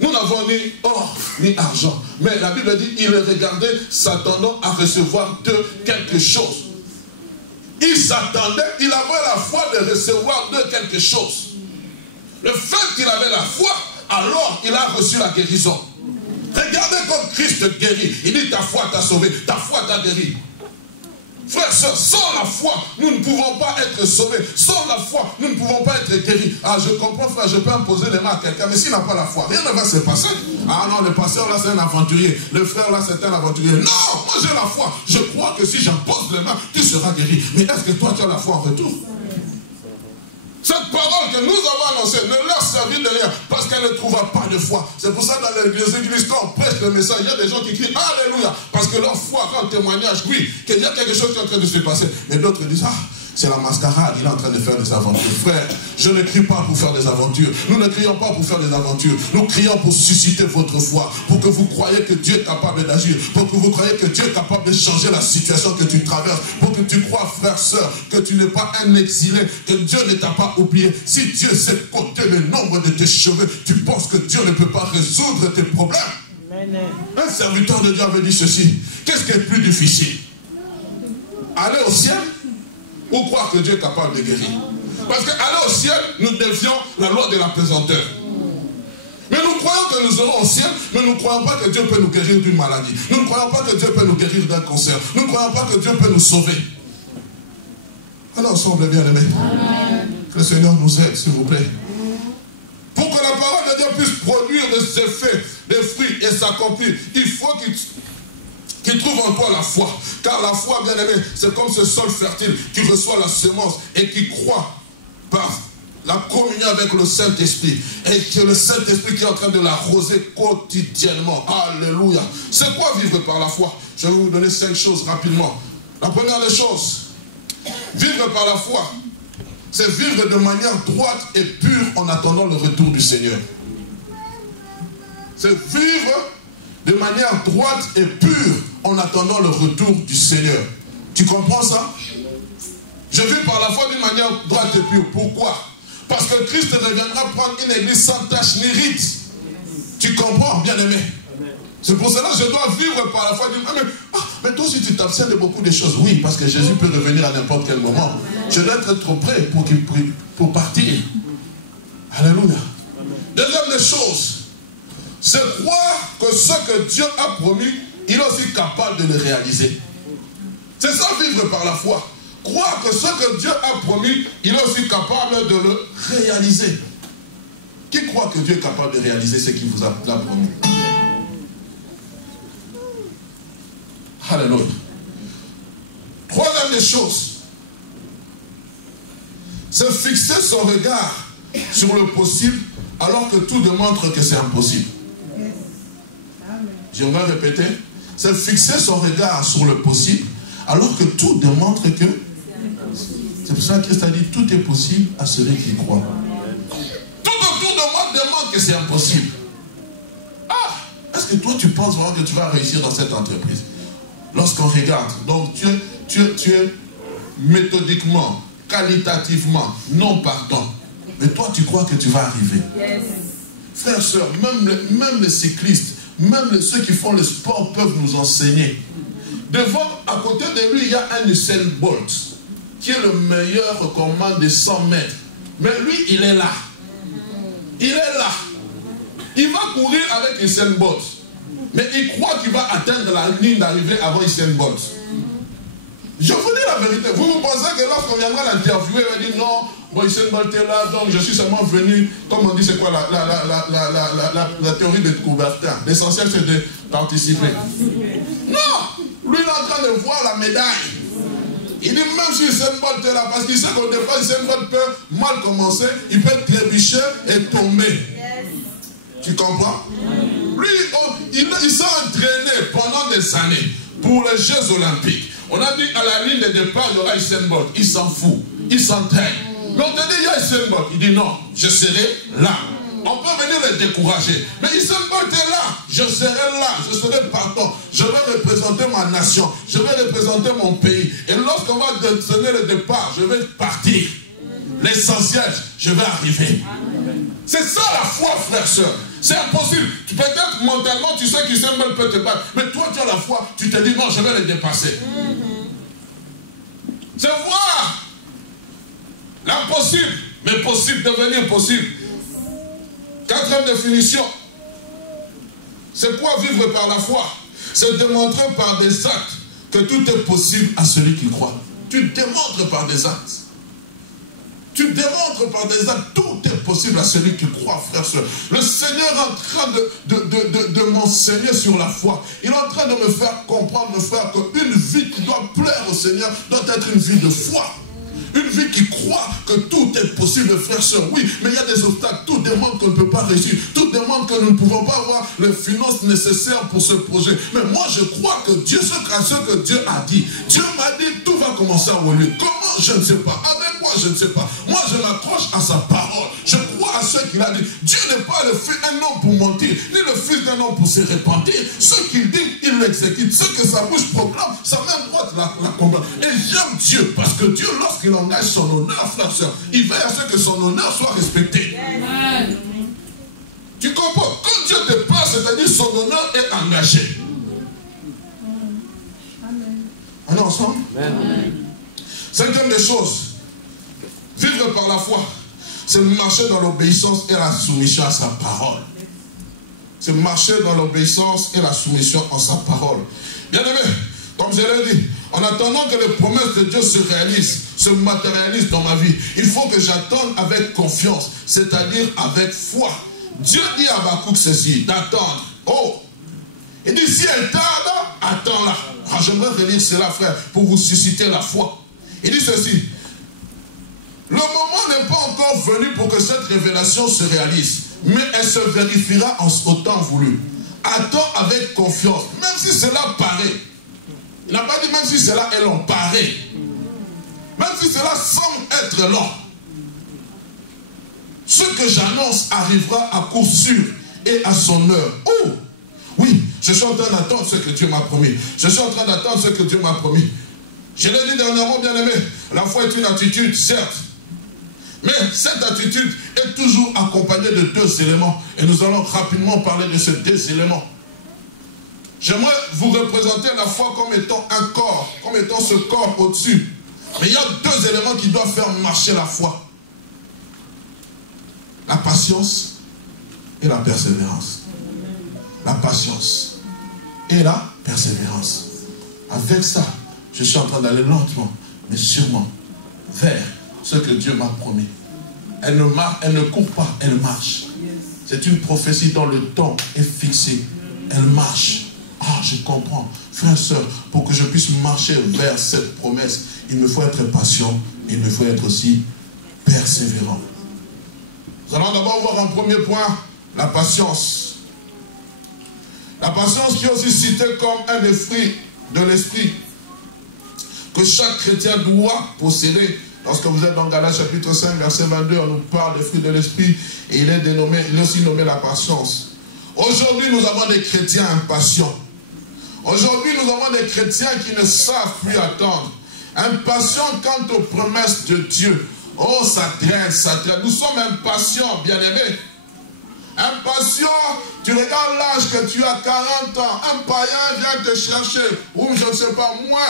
nous n'avons ni or ni argent. Mais la Bible dit, il les regardait s'attendant à recevoir de quelque chose. Il s'attendait, il avait la foi de recevoir de quelque chose. Le fait qu'il avait la foi, alors il a reçu la guérison. Regardez comme Christ guérit. Il dit, ta foi t'a sauvé, ta foi t'a guéri. Frères, sœurs, sans la foi, nous ne pouvons pas être sauvés. Sans la foi, nous ne pouvons pas être guéris. Ah, je comprends, frère, je peux imposer les mains à quelqu'un, mais s'il n'a pas la foi, rien ne va se passer. Ah non, le pasteur là, c'est un aventurier. Le frère là, c'est un aventurier. Non, moi j'ai la foi. Je crois que si j'impose les mains, tu seras guéri. Mais est-ce que toi, tu as la foi en retour? Cette parole que nous avons annoncée ne leur servit de rien parce qu'elle ne trouva pas de foi. C'est pour ça que dans les églises, quand on prêche le message, il y a des gens qui crient Alléluia. Parce que leur foi rend témoignage, oui, qu'il y a quelque chose qui est en train de se passer. Mais d'autres disent, ah, c'est la mascarade, il est en train de faire des aventures. Frère, je ne crie pas pour faire des aventures. Nous ne crions pas pour faire des aventures. Nous crions pour susciter votre foi. Pour que vous croyez que Dieu est capable d'agir. Pour que vous croyez que Dieu est capable de changer la situation que tu traverses. Pour que tu crois, frère, sœur, que tu n'es pas un exilé. Que Dieu ne t'a pas oublié. Si Dieu sait compter le nombre de tes cheveux, tu penses que Dieu ne peut pas résoudre tes problèmes. Un serviteur de Dieu avait dit ceci. Qu'est-ce qui est plus difficile? Aller au ciel ou croire que Dieu est capable de guérir? Parce qu'aller au ciel, nous défions la loi de la pesanteur. Mais nous croyons que nous serons au ciel, mais nous ne croyons pas que Dieu peut nous guérir d'une maladie. Nous ne croyons pas que Dieu peut nous guérir d'un cancer. Nous ne croyons pas que Dieu peut nous sauver. Alors ensemble, bien-aimés, que le Seigneur nous aide, s'il vous plaît. Pour que la parole de Dieu puisse produire des effets, des fruits et s'accomplir, il faut qu'il trouve en toi la foi. Car la foi, bien aimé, c'est comme ce sol fertile qui reçoit la semence et qui croit par la communion avec le Saint-Esprit. Et que le Saint-Esprit qui est en train de l'arroser quotidiennement. Alléluia. C'est quoi vivre par la foi? Je vais vous donner 5 choses rapidement. La première des choses, vivre par la foi, c'est vivre de manière droite et pure en attendant le retour du Seigneur. C'est vivre de manière droite et pure en attendant le retour du Seigneur. Tu comprends ça? Je vis par la foi d'une manière droite et pure. Pourquoi? Parce que Christ reviendra prendre une église sans tache ni rite. Tu comprends, bien-aimé? C'est pour cela que je dois vivre par la foi. Mais toi aussi tu t'abstiens de beaucoup de choses. Oui, parce que Jésus peut revenir à n'importe quel moment. Je dois être trop prêt pour partir. Alléluia. Deuxième des choses, c'est croire que ce que Dieu a promis, il est aussi capable de le réaliser. C'est ça, vivre par la foi. Croire que ce que Dieu a promis, il est aussi capable de le réaliser. Qui croit que Dieu est capable de réaliser ce qu'il vous a promis? Alléluia. Troisième des choses, c'est fixer son regard sur le possible alors que tout démontre que c'est impossible. J'aimerais répéter, c'est fixer son regard sur le possible alors que tout démontre que c'est pour ça que Christ a dit tout est possible à celui qui croit. Tout autour de moi démontre que c'est impossible. Ah, est-ce que toi tu penses vraiment que tu vas réussir dans cette entreprise? Lorsqu'on regarde, donc tu es méthodiquement, qualitativement, non partant. Mais toi tu crois que tu vas arriver. Yes. Frères, sœurs, même les cyclistes, même ceux qui font le sport peuvent nous enseigner. Devant, à côté de lui, il y a un Usain Bolt, qui est le meilleur commande de 100 mètres. Mais lui, il est là. Il est là. Il va courir avec Usain Bolt. Mais il croit qu'il va atteindre la ligne d'arrivée avant Usain Bolt. Je vous dis la vérité. Vous pensez que lorsqu'on viendra l'interviewer, il va dire non, bon, Usain Bolt est là, donc je suis seulement venu, comme on dit, c'est quoi la théorie de Coubertin. L'essentiel, c'est de participer. Non, lui, il est en train de voir la médaille. Il dit même si Usain Bolt est là, parce qu'il sait qu'au départ, Usain Bolt peut mal commencer, il peut trébucher et tomber. Yes. Tu comprends? Lui, il s'est entraîné pendant des années pour les Jeux Olympiques. On a dit à la ligne de départ, il y aura Usain Bolt. Il s'en fout. Il s'entraîne. Mais on te dit, il y a Usain Bolt. Il dit non, je serai là. On peut venir les décourager. Mais Usain Bolt est là. Je serai là. Je serai partant. Je vais représenter ma nation. Je vais représenter mon pays. Et lorsqu'on va donner le départ, je vais partir. L'essentiel, je vais arriver. C'est ça la foi, frère, soeur. C'est impossible. Peut-être mentalement, tu sais qu'Usain Bolt peut te battre. Mais toi, tu as la foi. Tu te dis non, je vais le dépasser. C'est voir l'impossible, mais possible, devenir possible. Quatrième définition. C'est quoi vivre par la foi? C'est démontrer par des actes que tout est possible à celui qui croit. Tu démontres par des actes. Tu démontres par des actes, tout est possible à celui qui croit, frère, soeur. Le Seigneur est en train de m'enseigner sur la foi. Il est en train de me faire comprendre, mon frère, qu'une vie qui doit plaire au Seigneur doit être une vie de foi. Une vie qui croit que tout est possible, frère, soeur. Oui, mais il y a des obstacles. Tout demande qu'on ne peut pas réussir. Tout demande que nous ne pouvons pas avoir les finances nécessaires pour ce projet. Mais moi, je crois que Dieu, ce que Dieu a dit. Dieu m'a dit, tout va commencer à rouler. Comment? Je ne sais pas. Avec quoi? Je ne sais pas. Moi, je m'accroche à sa parole. Je crois à ce qu'il a dit. Dieu n'est pas le fils d'un homme pour mentir, ni le fils d'un homme pour se repentir. Ce qu'il dit, il l'exécute. Ce que sa bouche proclame, sa main droite la combat. Et j'aime Dieu, parce que Dieu, lorsqu'il engage son honneur, frère, soeur, il veille à ce que son honneur soit respecté. Amen. Tu comprends? Quand Dieu te parle, c'est-à-dire son honneur est engagé. Amen. On est ensemble? Amen. Cinquième des choses, vivre par la foi, c'est marcher dans l'obéissance et la soumission à sa parole. C'est marcher dans l'obéissance et la soumission à sa parole. Bien aimé, comme je l'ai dit, en attendant que les promesses de Dieu se réalisent, se matérialisent dans ma vie, il faut que j'attende avec confiance, c'est-à-dire avec foi. Dieu dit à Habakkuk ceci, d'attendre. Oh, il dit si elle tarde, attends-la. Ah, j'aimerais relire cela, frère, pour vous susciter la foi. Il dit ceci, le moment n'est pas encore venu pour que cette révélation se réalise, mais elle se vérifiera au temps voulu. Attends avec confiance, même si cela paraît. Il n'a pas dit même si cela est long, paraît. Même si cela semble être long. Ce que j'annonce arrivera à coup sûr et à son heure. Oh, oui, je suis en train d'attendre ce que Dieu m'a promis. Je suis en train d'attendre ce que Dieu m'a promis. Je l'ai dit dernièrement, bien aimé, la foi est une attitude, certes. Mais cette attitude est toujours accompagnée de deux éléments. Et nous allons rapidement parler de ces deux éléments. J'aimerais vous représenter la foi comme étant un corps, comme étant ce corps au-dessus. Mais il y a deux éléments qui doivent faire marcher la foi. La patience et la persévérance. La patience et la persévérance. Avec ça, je suis en train d'aller lentement, mais sûrement, vers ce que Dieu m'a promis. Elle ne court pas, elle marche. C'est une prophétie dont le temps est fixé. Elle marche. Ah, je comprends. Frère, soeur, pour que je puisse marcher vers cette promesse, il me faut être patient, il me faut être aussi persévérant. Nous allons d'abord voir un premier point, la patience. La patience qui est aussi citée comme un des fruits de l'esprit que chaque chrétien doit posséder. Lorsque vous êtes dans Galates chapitre 5, verset 22, on nous parle des fruits de l'esprit et il est aussi nommé la patience. Aujourd'hui, nous avons des chrétiens impatients. Aujourd'hui, nous avons des chrétiens qui ne savent plus attendre. Impatients quant aux promesses de Dieu. Oh, ça traîne, ça traîne. Nous sommes impatients, bien-aimés. Impatient, tu regardes l'âge que tu as, 40 ans. Un païen vient te chercher. Ou je ne sais pas, moi,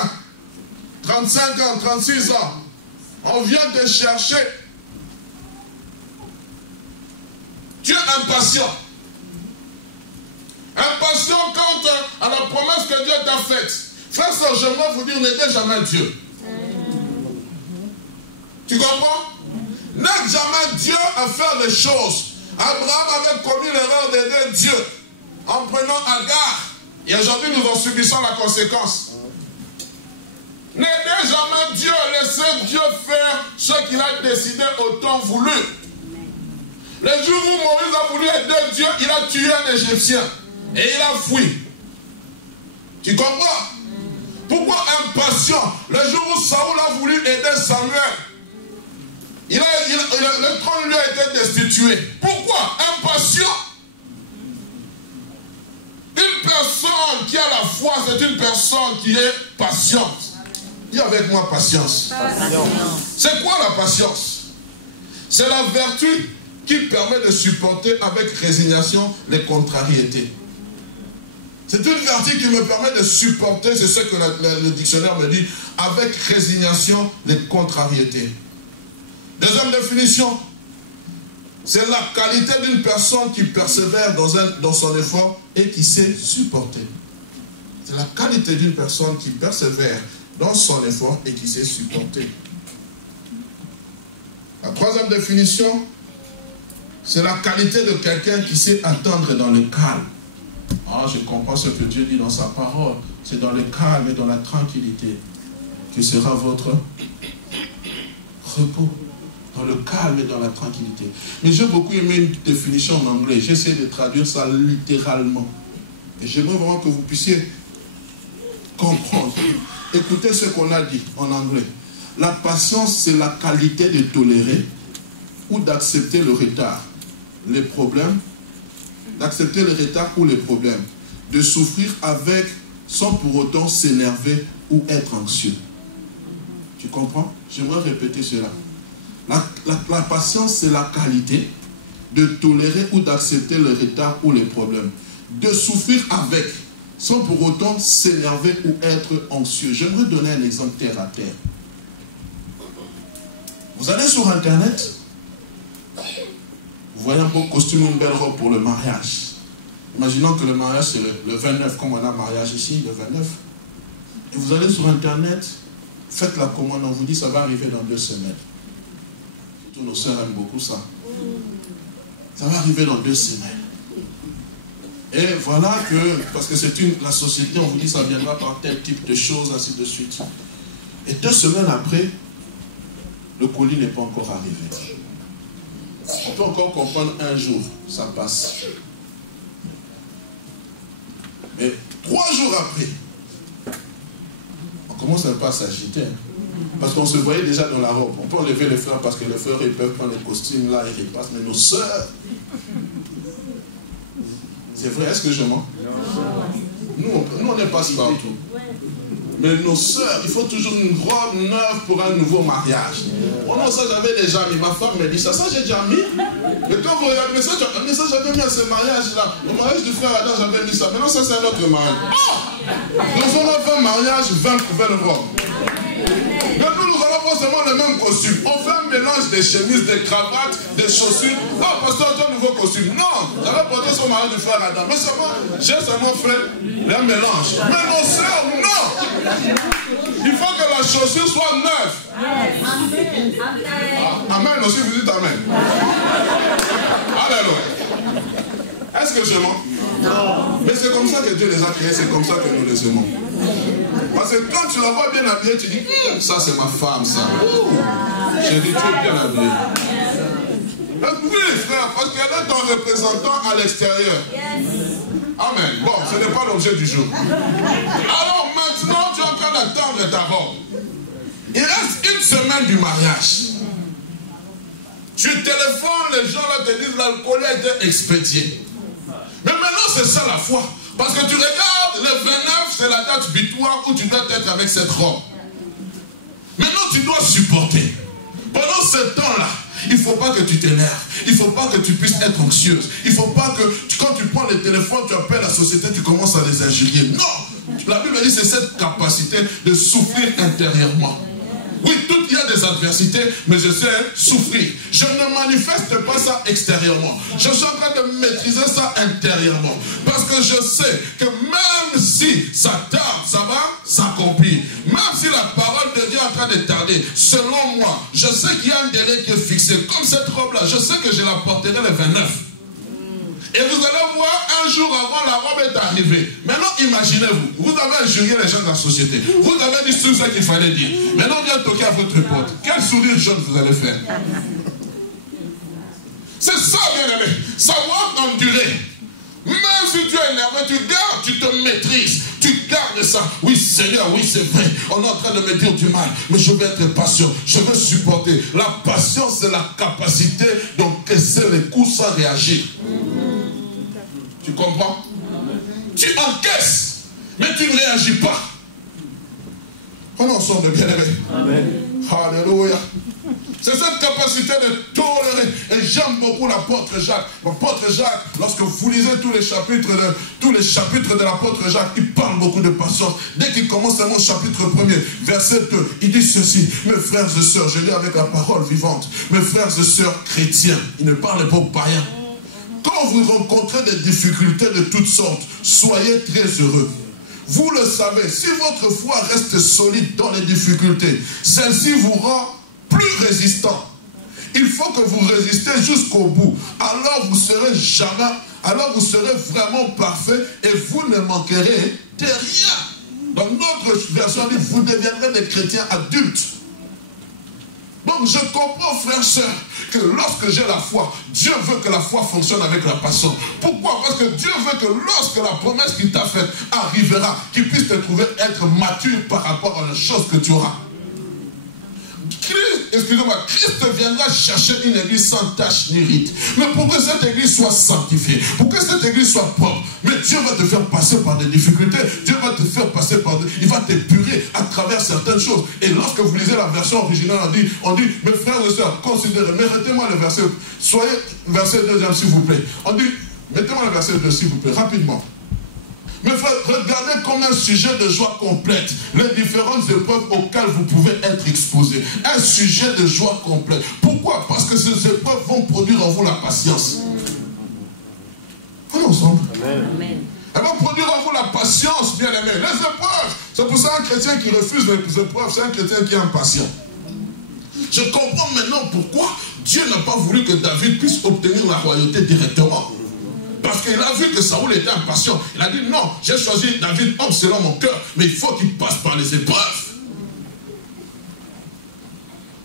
35 ans, 36 ans. On vient te chercher. Tu es impatient. Impatient quant à la promesse que Dieu t'a faite. Frère, soeur, j'aimerais vous dire, n'aidez jamais Dieu. Tu comprends? N'aide jamais Dieu à faire les choses. Abraham avait commis l'erreur d'aider Dieu en prenant Agar. Et aujourd'hui, nous en subissons la conséquence. N'aidez jamais Dieu, laissez Dieu faire ce qu'il a décidé au temps voulu. Le jour où Moïse a voulu aider Dieu, il a tué un Égyptien. Et il a fui. Tu comprends? Pourquoi impatient? Le jour où Saoul a voulu aider Samuel, le trône lui a été destitué. Pourquoi? Impatient. Une personne qui a la foi, c'est une personne qui est patiente. Dis avec moi patience. C'est quoi la patience? C'est la vertu qui permet de supporter avec résignation les contrariétés. C'est une vertu qui me permet de supporter, c'est ce que le dictionnaire me dit, avec résignation les contrariétés. Deuxième définition, c'est la qualité d'une personne qui persévère dans son effort et qui sait supporter. C'est la qualité d'une personne qui persévère dans son effort et qui sait supporter. La troisième définition, c'est la qualité de quelqu'un qui sait attendre dans le calme. Ah, je comprends ce que Dieu dit dans sa parole. C'est dans le calme et dans la tranquillité que sera votre repos. Dans le calme et dans la tranquillité. Mais j'ai beaucoup aimé une définition en anglais. J'essaie de traduire ça littéralement. Et j'aimerais vraiment que vous puissiez comprendre. Écoutez ce qu'on a dit en anglais. La patience, c'est la qualité de tolérer ou d'accepter le retard, les problèmes, d'accepter le retard ou les problèmes, de souffrir avec sans pour autant s'énerver ou être anxieux. Tu comprends? J'aimerais répéter cela. La patience, c'est la qualité de tolérer ou d'accepter le retard ou les problèmes, de souffrir avec sans pour autant s'énerver ou être anxieux. J'aimerais donner un exemple terre à terre. Vous allez sur Internet, vous voyez un beau costume, une belle robe pour le mariage. Imaginons que le mariage c'est le 29, comme on a mariage ici, le 29. Et vous allez sur Internet, faites la commande, on vous dit ça va arriver dans 2 semaines. Tous nos sœurs aiment beaucoup ça. Ça va arriver dans 2 semaines. Et voilà que, parce que c'est la société, on vous dit ça viendra par tel type de choses, ainsi de suite. Et 2 semaines après, le colis n'est pas encore arrivé. On peut encore comprendre un jour, ça passe. Mais 3 jours après, on commence un peu à s'agiter. Parce qu'on se voyait déjà dans la robe. On peut enlever les frères parce que les frères, ils peuvent prendre les costumes là, ils repassent. Mais nos sœurs, c'est vrai, est-ce que je mens? Nous, on ne passe partout. Mais nos sœurs, il faut toujours une robe neuve pour un nouveau mariage. Oh non, ça j'avais déjà mis. Ma femme me dit ça j'ai déjà mis. Mais quand vous regardez, mais ça j'avais mis à ce mariage-là. Au mariage du frère Adam, j'avais mis ça. Maintenant, ça c'est un autre mariage. Oh! Nous allons faire mariage, 20 nouvelles robes. Mais nous allons pas seulement le même costume. On fait un mélange des chemises, des cravates, des chaussures. Ah, pasteur, tu as un nouveau costume. Non, j'avais porté son mariage du frère Adam. Mais j'ai seulement fait un mélange. Mais nos sœurs, non! Il faut que la chaussure soit neuve. Amen aussi, vous dites amen. Alléluia. Est-ce que je mens? Non. Mais c'est comme ça que Dieu les a créés, c'est comme ça que nous les aimons. Parce que quand tu la vois bien habillée, tu dis, ça c'est ma femme, ça. J'ai dit, tu es bien habillée. Oui, frère, parce qu'elle est ton représentant à l'extérieur. Amen. Bon, ce n'est pas l'objet du jour. Alors maintenant, tu es en train d'attendre ta robe. Il reste 1 semaine du mariage. Tu téléphones, les gens là te disent l'alcool a été expédié. Mais maintenant, c'est ça la foi. Parce que tu regardes, le 29, c'est la date butoir où tu dois être avec cette robe. Maintenant, tu dois supporter. Pendant ce temps-là, il ne faut pas que tu t'énerves. Il ne faut pas que tu puisses être anxieuse. Il ne faut pas que, quand tu prends le téléphone, tu appelles la société, tu commences à les injurier. Non! La Bible dit c'est cette capacité de souffrir intérieurement. Oui, il y a des adversités, mais je sais souffrir. Je ne manifeste pas ça extérieurement. Je suis en train de maîtriser ça intérieurement. Parce que je sais que même si ça tarde, ça va s'accomplir. Même si la parole de Dieu est en train de tarder, attendez, selon moi, je sais qu'il y a un délai qui est fixé. Comme cette robe-là, je sais que je la porterai le 29. Et vous allez voir, un jour avant, la robe est arrivée. Maintenant, imaginez-vous, vous avez injurié les gens de la société. Vous avez dit tout ce qu'il fallait dire. Maintenant, on vient toquer à votre porte. Quel sourire jaune vous allez faire? C'est ça, bien aimé. Savoir endurer. Même si tu es énervé, tu gardes, tu te maîtrises. Tu gardes ça. Oui, Seigneur, oui, c'est vrai. On est en train de me dire du mal. Mais je veux être patient. Je veux supporter. La patience, c'est la capacité d'encaisser les coups sans réagir. Tu comprends? Tu encaisses, mais tu ne réagis pas. On est ensemble, bien aimé. Amen. Alléluia. C'est cette capacité de tolérer. Et j'aime beaucoup l'apôtre Jacques. L'apôtre Jacques, lorsque vous lisez tous les chapitres de l'apôtre Jacques, il parle beaucoup de patience. Dès qu'il commence à mon chapitre 1er, verset 2, il dit ceci: mes frères et sœurs, je lis avec la parole vivante, mes frères et sœurs chrétiens, il ne parle pas aux païens. Quand vous rencontrez des difficultés de toutes sortes, soyez très heureux. Vous le savez, si votre foi reste solide dans les difficultés, celle-ci vous rend plus résistant. Il faut que vous résistez jusqu'au bout. Alors vous serez vraiment parfait et vous ne manquerez de rien. Dans notre version, dit, vous deviendrez des chrétiens adultes. Donc je comprends, frères et sœurs, que lorsque j'ai la foi, Dieu veut que la foi fonctionne avec la passion. Pourquoi? Parce que Dieu veut que lorsque la promesse qu'il t'a faite arrivera, qu'il puisse te trouver être mature par rapport à la chose que tu auras. Christ viendra chercher une église sans tache ni rite. Mais pour que cette église soit sanctifiée, pour que cette église soit propre, mais Dieu va te faire passer par des difficultés. Dieu va te faire passer par il va t'épurer à travers certaines choses. Et lorsque vous lisez la version originale, on dit, mes frères et sœurs, considérez, mettez-moi le verset, soyez, verset 2e s'il vous plaît. On dit, mettez-moi le verset 2 s'il vous plaît, rapidement. Mais regardez comme un sujet de joie complète les différentes épreuves auxquelles vous pouvez être exposés. Un sujet de joie complète. Pourquoi? Parce que ces épreuves vont produire en vous la patience. On est ensemble. Amen. Elles vont produire en vous la patience, bien aimé. Les épreuves. C'est pour ça un chrétien qui refuse les épreuves, c'est un chrétien qui est impatient. Je comprends maintenant pourquoi Dieu n'a pas voulu que David puisse obtenir la royauté directement. Parce qu'il a vu que Saoul était impatient. Il a dit non, j'ai choisi David homme selon mon cœur, mais il faut qu'il passe par les épreuves.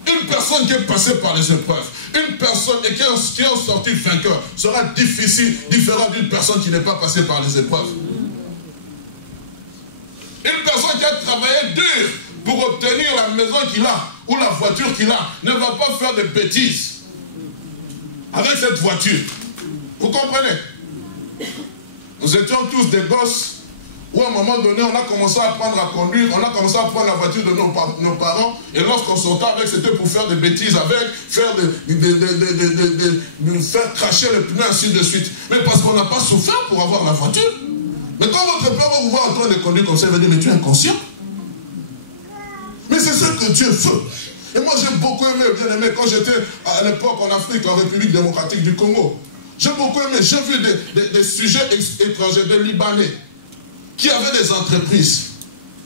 Une personne qui est passée par les épreuves, une personne qui est sortie vainqueur, sera différente d'une personne qui n'est pas passée par les épreuves. Une personne qui a travaillé dur pour obtenir la maison qu'il a, ou la voiture qu'il a, ne va pas faire de bêtises avec cette voiture. Vous comprenez? Nous étions tous des gosses où à un moment donné on a commencé à apprendre à conduire, on a commencé à prendre la voiture de nos parents, et lorsqu'on sortait avec, c'était pour faire des bêtises avec, faire faire cracher les pneus, ainsi de suite. Mais parce qu'on n'a pas souffert pour avoir la voiture. Mais quand votre père va vous voir en train de conduire comme ça, il va dire, mais tu es inconscient. Mais c'est ce que Dieu veut. Et moi j'ai beaucoup aimé, bien aimé, quand j'étais à l'époque en Afrique, en République démocratique du Congo. J'ai beaucoup aimé, j'ai vu des sujets étrangers, des Libanais, qui avaient des entreprises.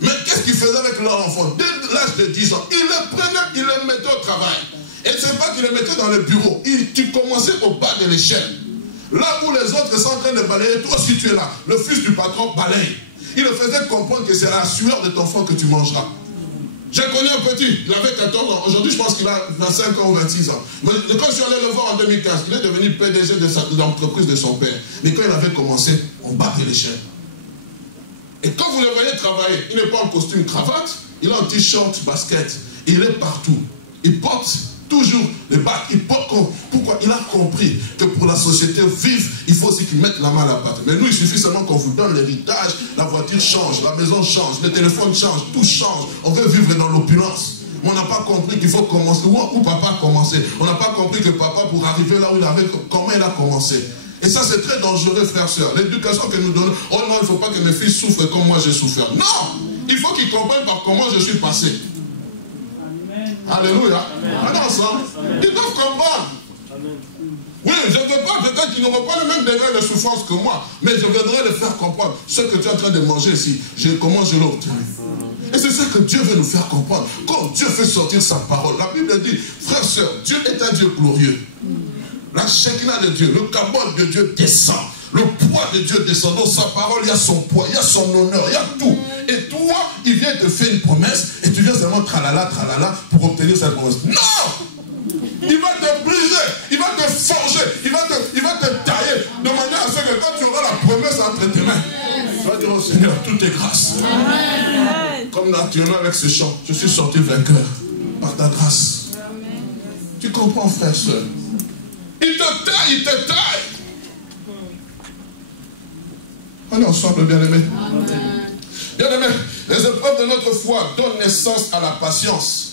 Mais qu'est-ce qu'ils faisaient avec leurs enfants? Dès l'âge de 10 ans, ils les prenaient, ils les mettaient au travail. Et ce n'est pas qu'ils les mettaient dans le bureau. Tu commençais au bas de l'échelle. Là où les autres sont en train de balayer, toi aussi tu es là. Le fils du patron balaye. Il le faisait comprendre que c'est la sueur de ton front que tu mangeras. J'ai connu un petit, il avait 14 ans. Aujourd'hui, je pense qu'il a 25 ans ou 26 ans. Mais quand je suis allé le voir en 2015, il est devenu PDG de l'entreprise de son père. Mais quand il avait commencé, on battait l'échelle. Et quand vous le voyez travailler, il n'est pas en costume cravate, il est en t-shirt, basket. Il est partout. Il porte toujours les bacs. Pourquoi? Il a compris que pour la société vive, il faut aussi qu'il mette la main à la pâte. Mais nous, il suffit seulement qu'on vous donne l'héritage, la voiture change, la maison change, le téléphone change, tout change. On veut vivre dans l'opulence. Mais on n'a pas compris qu'il faut commencer. Où papa a commencé? On n'a pas compris que papa, pour arriver là où il avait, comment il a commencé. Et ça, c'est très dangereux, frères et sœurs. L'éducation que nous donnons, oh non, il ne faut pas que mes fils souffrent comme moi j'ai souffert. Non! Il faut qu'ils comprennent par comment je suis passé. Alléluia. Maintenant, ensemble, ils doivent comprendre. Oui, je ne veux pas, peut-être qu'ils n'auront pas le même degré de souffrance que moi, mais je viendrai les faire comprendre. Ce que tu es en train de manger ici, comment je l'ai obtenu. Et c'est ça que Dieu veut nous faire comprendre. Quand Dieu fait sortir sa parole, la Bible dit, frères, sœurs, Dieu est un Dieu glorieux. La Shekinah de Dieu, le Kabod de Dieu descend. Le poids de Dieu descend. Dans sa parole, il y a son poids, il y a son honneur, il y a tout. Et toi, il vient te faire une promesse et tu viens seulement tralala, tralala pour obtenir cette promesse. Non! Il va te briser, il va te forger, il va te tailler de manière à ce que quand tu auras la promesse entre tes mains, tu vas dire au Seigneur, tout est grâce. Amen. Comme naturellement avec ce chant, je suis sorti vainqueur par ta grâce. Amen. Tu comprends, frère, soeur? Il te taille, il te taille. On est ensemble, bien-aimés. Bien-aimés, les épreuves de notre foi donnent naissance à la patience.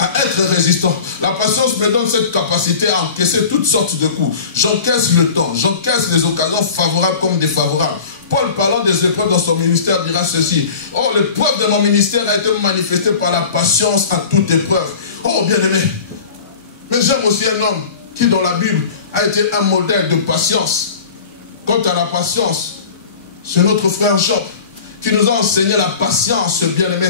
À être résistant. La patience me donne cette capacité à encaisser toutes sortes de coups. J'encaisse le temps, j'encaisse les occasions favorables comme défavorables. Paul, parlant des épreuves dans son ministère, dira ceci. Oh, l'épreuve de mon ministère a été manifestée par la patience à toute épreuve. Oh, bien-aimé. Mais j'aime aussi un homme qui, dans la Bible, a été un modèle de patience. Quant à la patience, c'est notre frère Job qui nous a enseigné la patience, bien-aimé.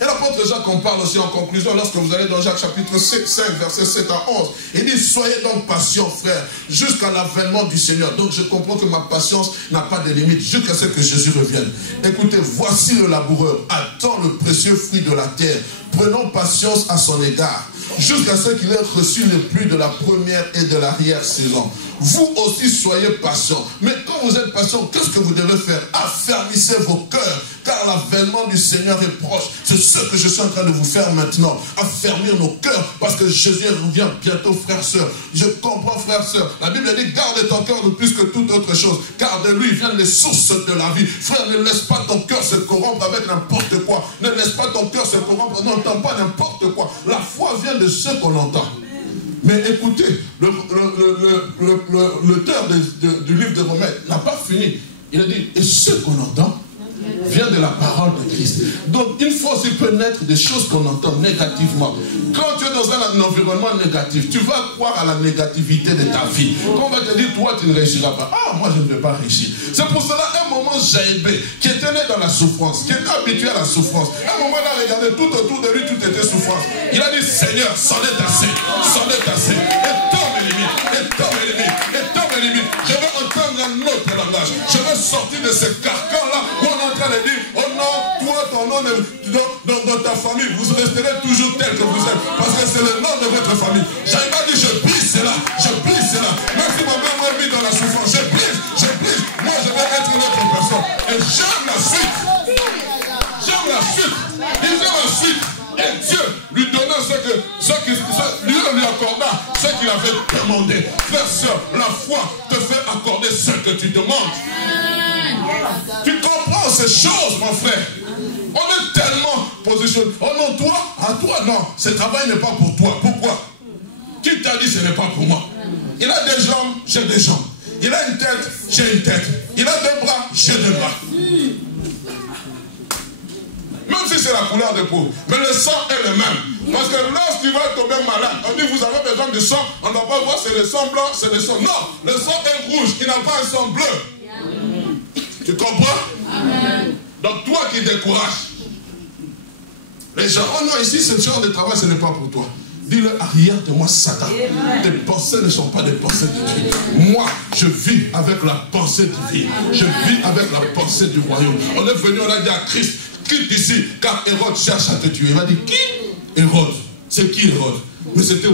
Et l'apôtre Jacques en parle aussi en conclusion lorsque vous allez dans Jacques chapitre 5, versets 7 à 11. Il dit, soyez donc patients, frères, jusqu'à l'avènement du Seigneur. Donc je comprends que ma patience n'a pas de limite, jusqu'à ce que Jésus revienne. Écoutez, voici le laboureur, attend le précieux fruit de la terre. Prenons patience à son égard, jusqu'à ce qu'il ait reçu le pluie de la première et de l'arrière-saison. Vous aussi soyez patients. Mais quand vous êtes patients, qu'est-ce que vous devez faire? Affermissez vos cœurs, car l'avènement du Seigneur est proche. C'est ce que je suis en train de vous faire maintenant. Affermir nos cœurs, parce que Jésus revient bientôt, frères, sœurs. Je comprends, frères, sœurs. La Bible dit, garde ton cœur de plus que toute autre chose, car de lui viennent les sources de la vie. Frère, ne laisse pas ton cœur se corrompre avec n'importe quoi. Ne laisse pas ton cœur se corrompre, n'entends pas n'importe quoi. La foi vient de ce qu'on entend. Mais écoutez, l'auteur du livre de Romains n'a pas fini. Il a dit, et ce qu'on entend vient de la parole de Christ. Donc il faut aussi connaître des choses qu'on entend négativement. Quand tu es dans un environnement négatif, tu vas croire à la négativité de ta vie. Quand on va te dire, toi tu ne réussiras pas. Ah, moi je ne vais pas réussir. C'est pour cela, un moment, Jaébé, qui était né dans la souffrance, qui était habitué à la souffrance, un moment il a regardé tout autour de lui, tout était souffrance. Il a dit, Seigneur, c'en est assez, c'en est assez. Étends mes limites, étends mes limites, étends mes limites. Je vais entendre un autre langage. Je vais sortir de ce carcan-là où on est en train de dire, oh non, toi, ton nom, dans ta famille, vous resterez toujours tel que vous êtes. Parce que c'est le nom de votre famille. J'avais pas dit, je brise cela, je brise cela. Même si ma mère m'a mis dans la souffrance, je brise, je brise. Moi, je vais être une autre personne. Et j'aime la suite. J'aime la suite. Il aime la suite. Et Dieu lui donna Dieu lui accorda ce qu'il avait demandé. Frère, sœur, la foi te fait accorder ce que tu demandes. Tu comprends ces choses, mon frère? On est tellement positionné. Oh non, toi, à toi, non. Ce travail n'est pas pour toi. Pourquoi? Qui t'a dit ce n'est pas pour moi? Il a des jambes, j'ai des jambes. Il a une tête, j'ai une tête. Il a deux bras, j'ai deux bras. Même si c'est la couleur de peau. Mais le sang est le même. Parce que lorsqu'il va tomber malade, on dit vous avez besoin de sang, on ne va pas voir c'est le sang blanc, c'est le sang. Non, le sang est rouge, il n'a pas un sang bleu. Tu comprends? Amen. Donc toi qui décourages, les gens, oh non, ici ce genre de travail, ce n'est pas pour toi. Dis-le, arrière de moi, Satan. Tes pensées ne sont pas des pensées de Dieu. Moi, je vis avec la pensée divine. Je vis avec la pensée du royaume. On est venu, on a dit à Christ, quitte ici, car Hérode cherche à te tuer. Il va dire, qui? Hérode. C'est qui Hérode? Mais c'était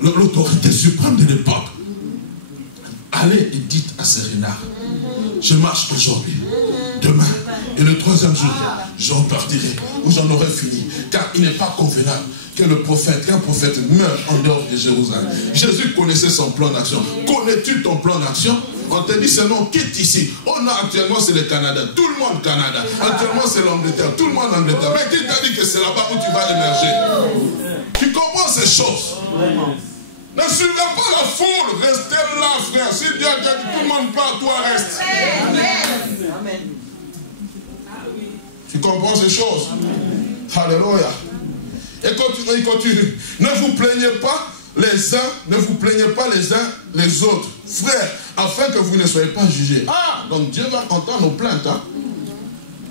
l'autorité suprême de l'époque. Allez et dites à ces renards, je marche aujourd'hui, demain, et le troisième jour, j'en partirai, ou j'en aurai fini. Car il n'est pas convenable qu'un prophète meure en dehors de Jérusalem. Jésus connaissait son plan d'action. Connais-tu ton plan d'action? On te dit seulement quitte ici. Oh non, actuellement c'est le Canada. Tout le monde Canada. Actuellement c'est l'Angleterre. Tout le monde Angleterre. Mais qui t'a dit que c'est là-bas où tu vas émerger? Tu comprends ces choses? Ne suivez pas la foule. Restez là, frère. Si Dieu a dit tout le monde part, toi reste. Amen. Tu comprends ces choses? Alléluia. Et il continue. Ne vous plaignez pas les uns, ne vous plaignez pas les uns les autres, frères, afin que vous ne soyez pas jugés. Ah, donc Dieu va entendre nos plaintes. Hein?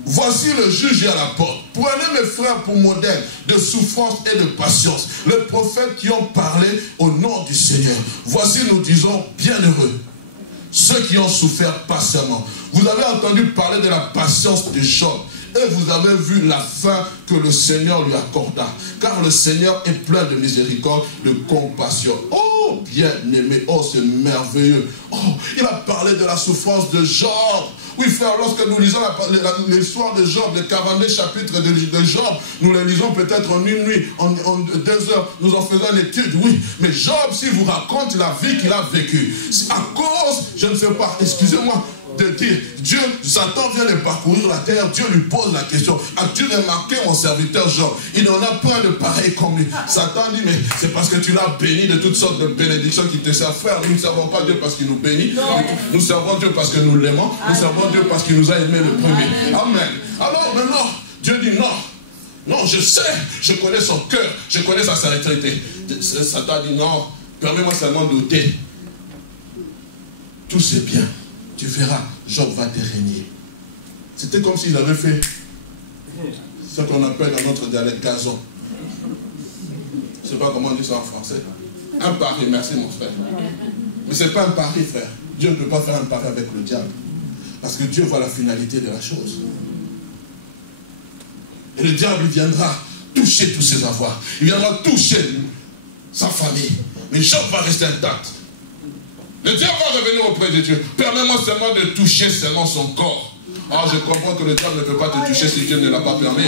Voici le juge à la porte. Prenez mes frères pour modèle de souffrance et de patience. Les prophètes qui ont parlé au nom du Seigneur. Voici, nous disons, bienheureux ceux qui ont souffert patiemment. Vous avez entendu parler de la patience de Job. Et vous avez vu la fin que le Seigneur lui accorda. Car le Seigneur est plein de miséricorde, de compassion. Oh, bien-aimé, oh, c'est merveilleux. Oh, il a parlé de la souffrance de Job. Oui, frère, lorsque nous lisons l'histoire de Job, le 42 chapitre de Job, nous le lisons peut-être en une nuit, en 2 heures, nous en faisons une étude, oui. Mais Job, s'il vous raconte la vie qu'il a vécue, à cause, je ne sais pas, excusez-moi, de dire, Dieu, Satan vient de parcourir la terre, Dieu lui pose la question, as-tu remarqué mon serviteur Job? Il n'en a point de pareil comme lui. Satan dit, mais c'est parce que tu l'as béni de toutes sortes de bénédictions qui te servent. Frère, nous ne servons pas Dieu parce qu'il nous bénit, nous servons Dieu parce que nous l'aimons, nous servons Dieu parce qu'il nous a aimés le premier. Amen. Alors maintenant, Dieu dit non. Non, je sais, je connais son cœur, je connais sa sincérité. Satan dit non, permets-moi seulement de douter. Tout c'est bien. Tu verras, Job va te régner. C'était comme s'il avait fait ce qu'on appelle dans notre dialecte gazon. Je ne sais pas comment on dit ça en français. Un pari, merci mon frère. Mais ce n'est pas un pari, frère. Dieu ne peut pas faire un pari avec le diable. Parce que Dieu voit la finalité de la chose. Et le diable viendra toucher tous ses avoirs. Il viendra toucher sa famille. Mais Job va rester intact. Le diable va revenir auprès de Dieu. Permets-moi seulement de toucher seulement son corps. Ah, je comprends que le diable ne peut pas te toucher si Dieu ne l'a pas permis.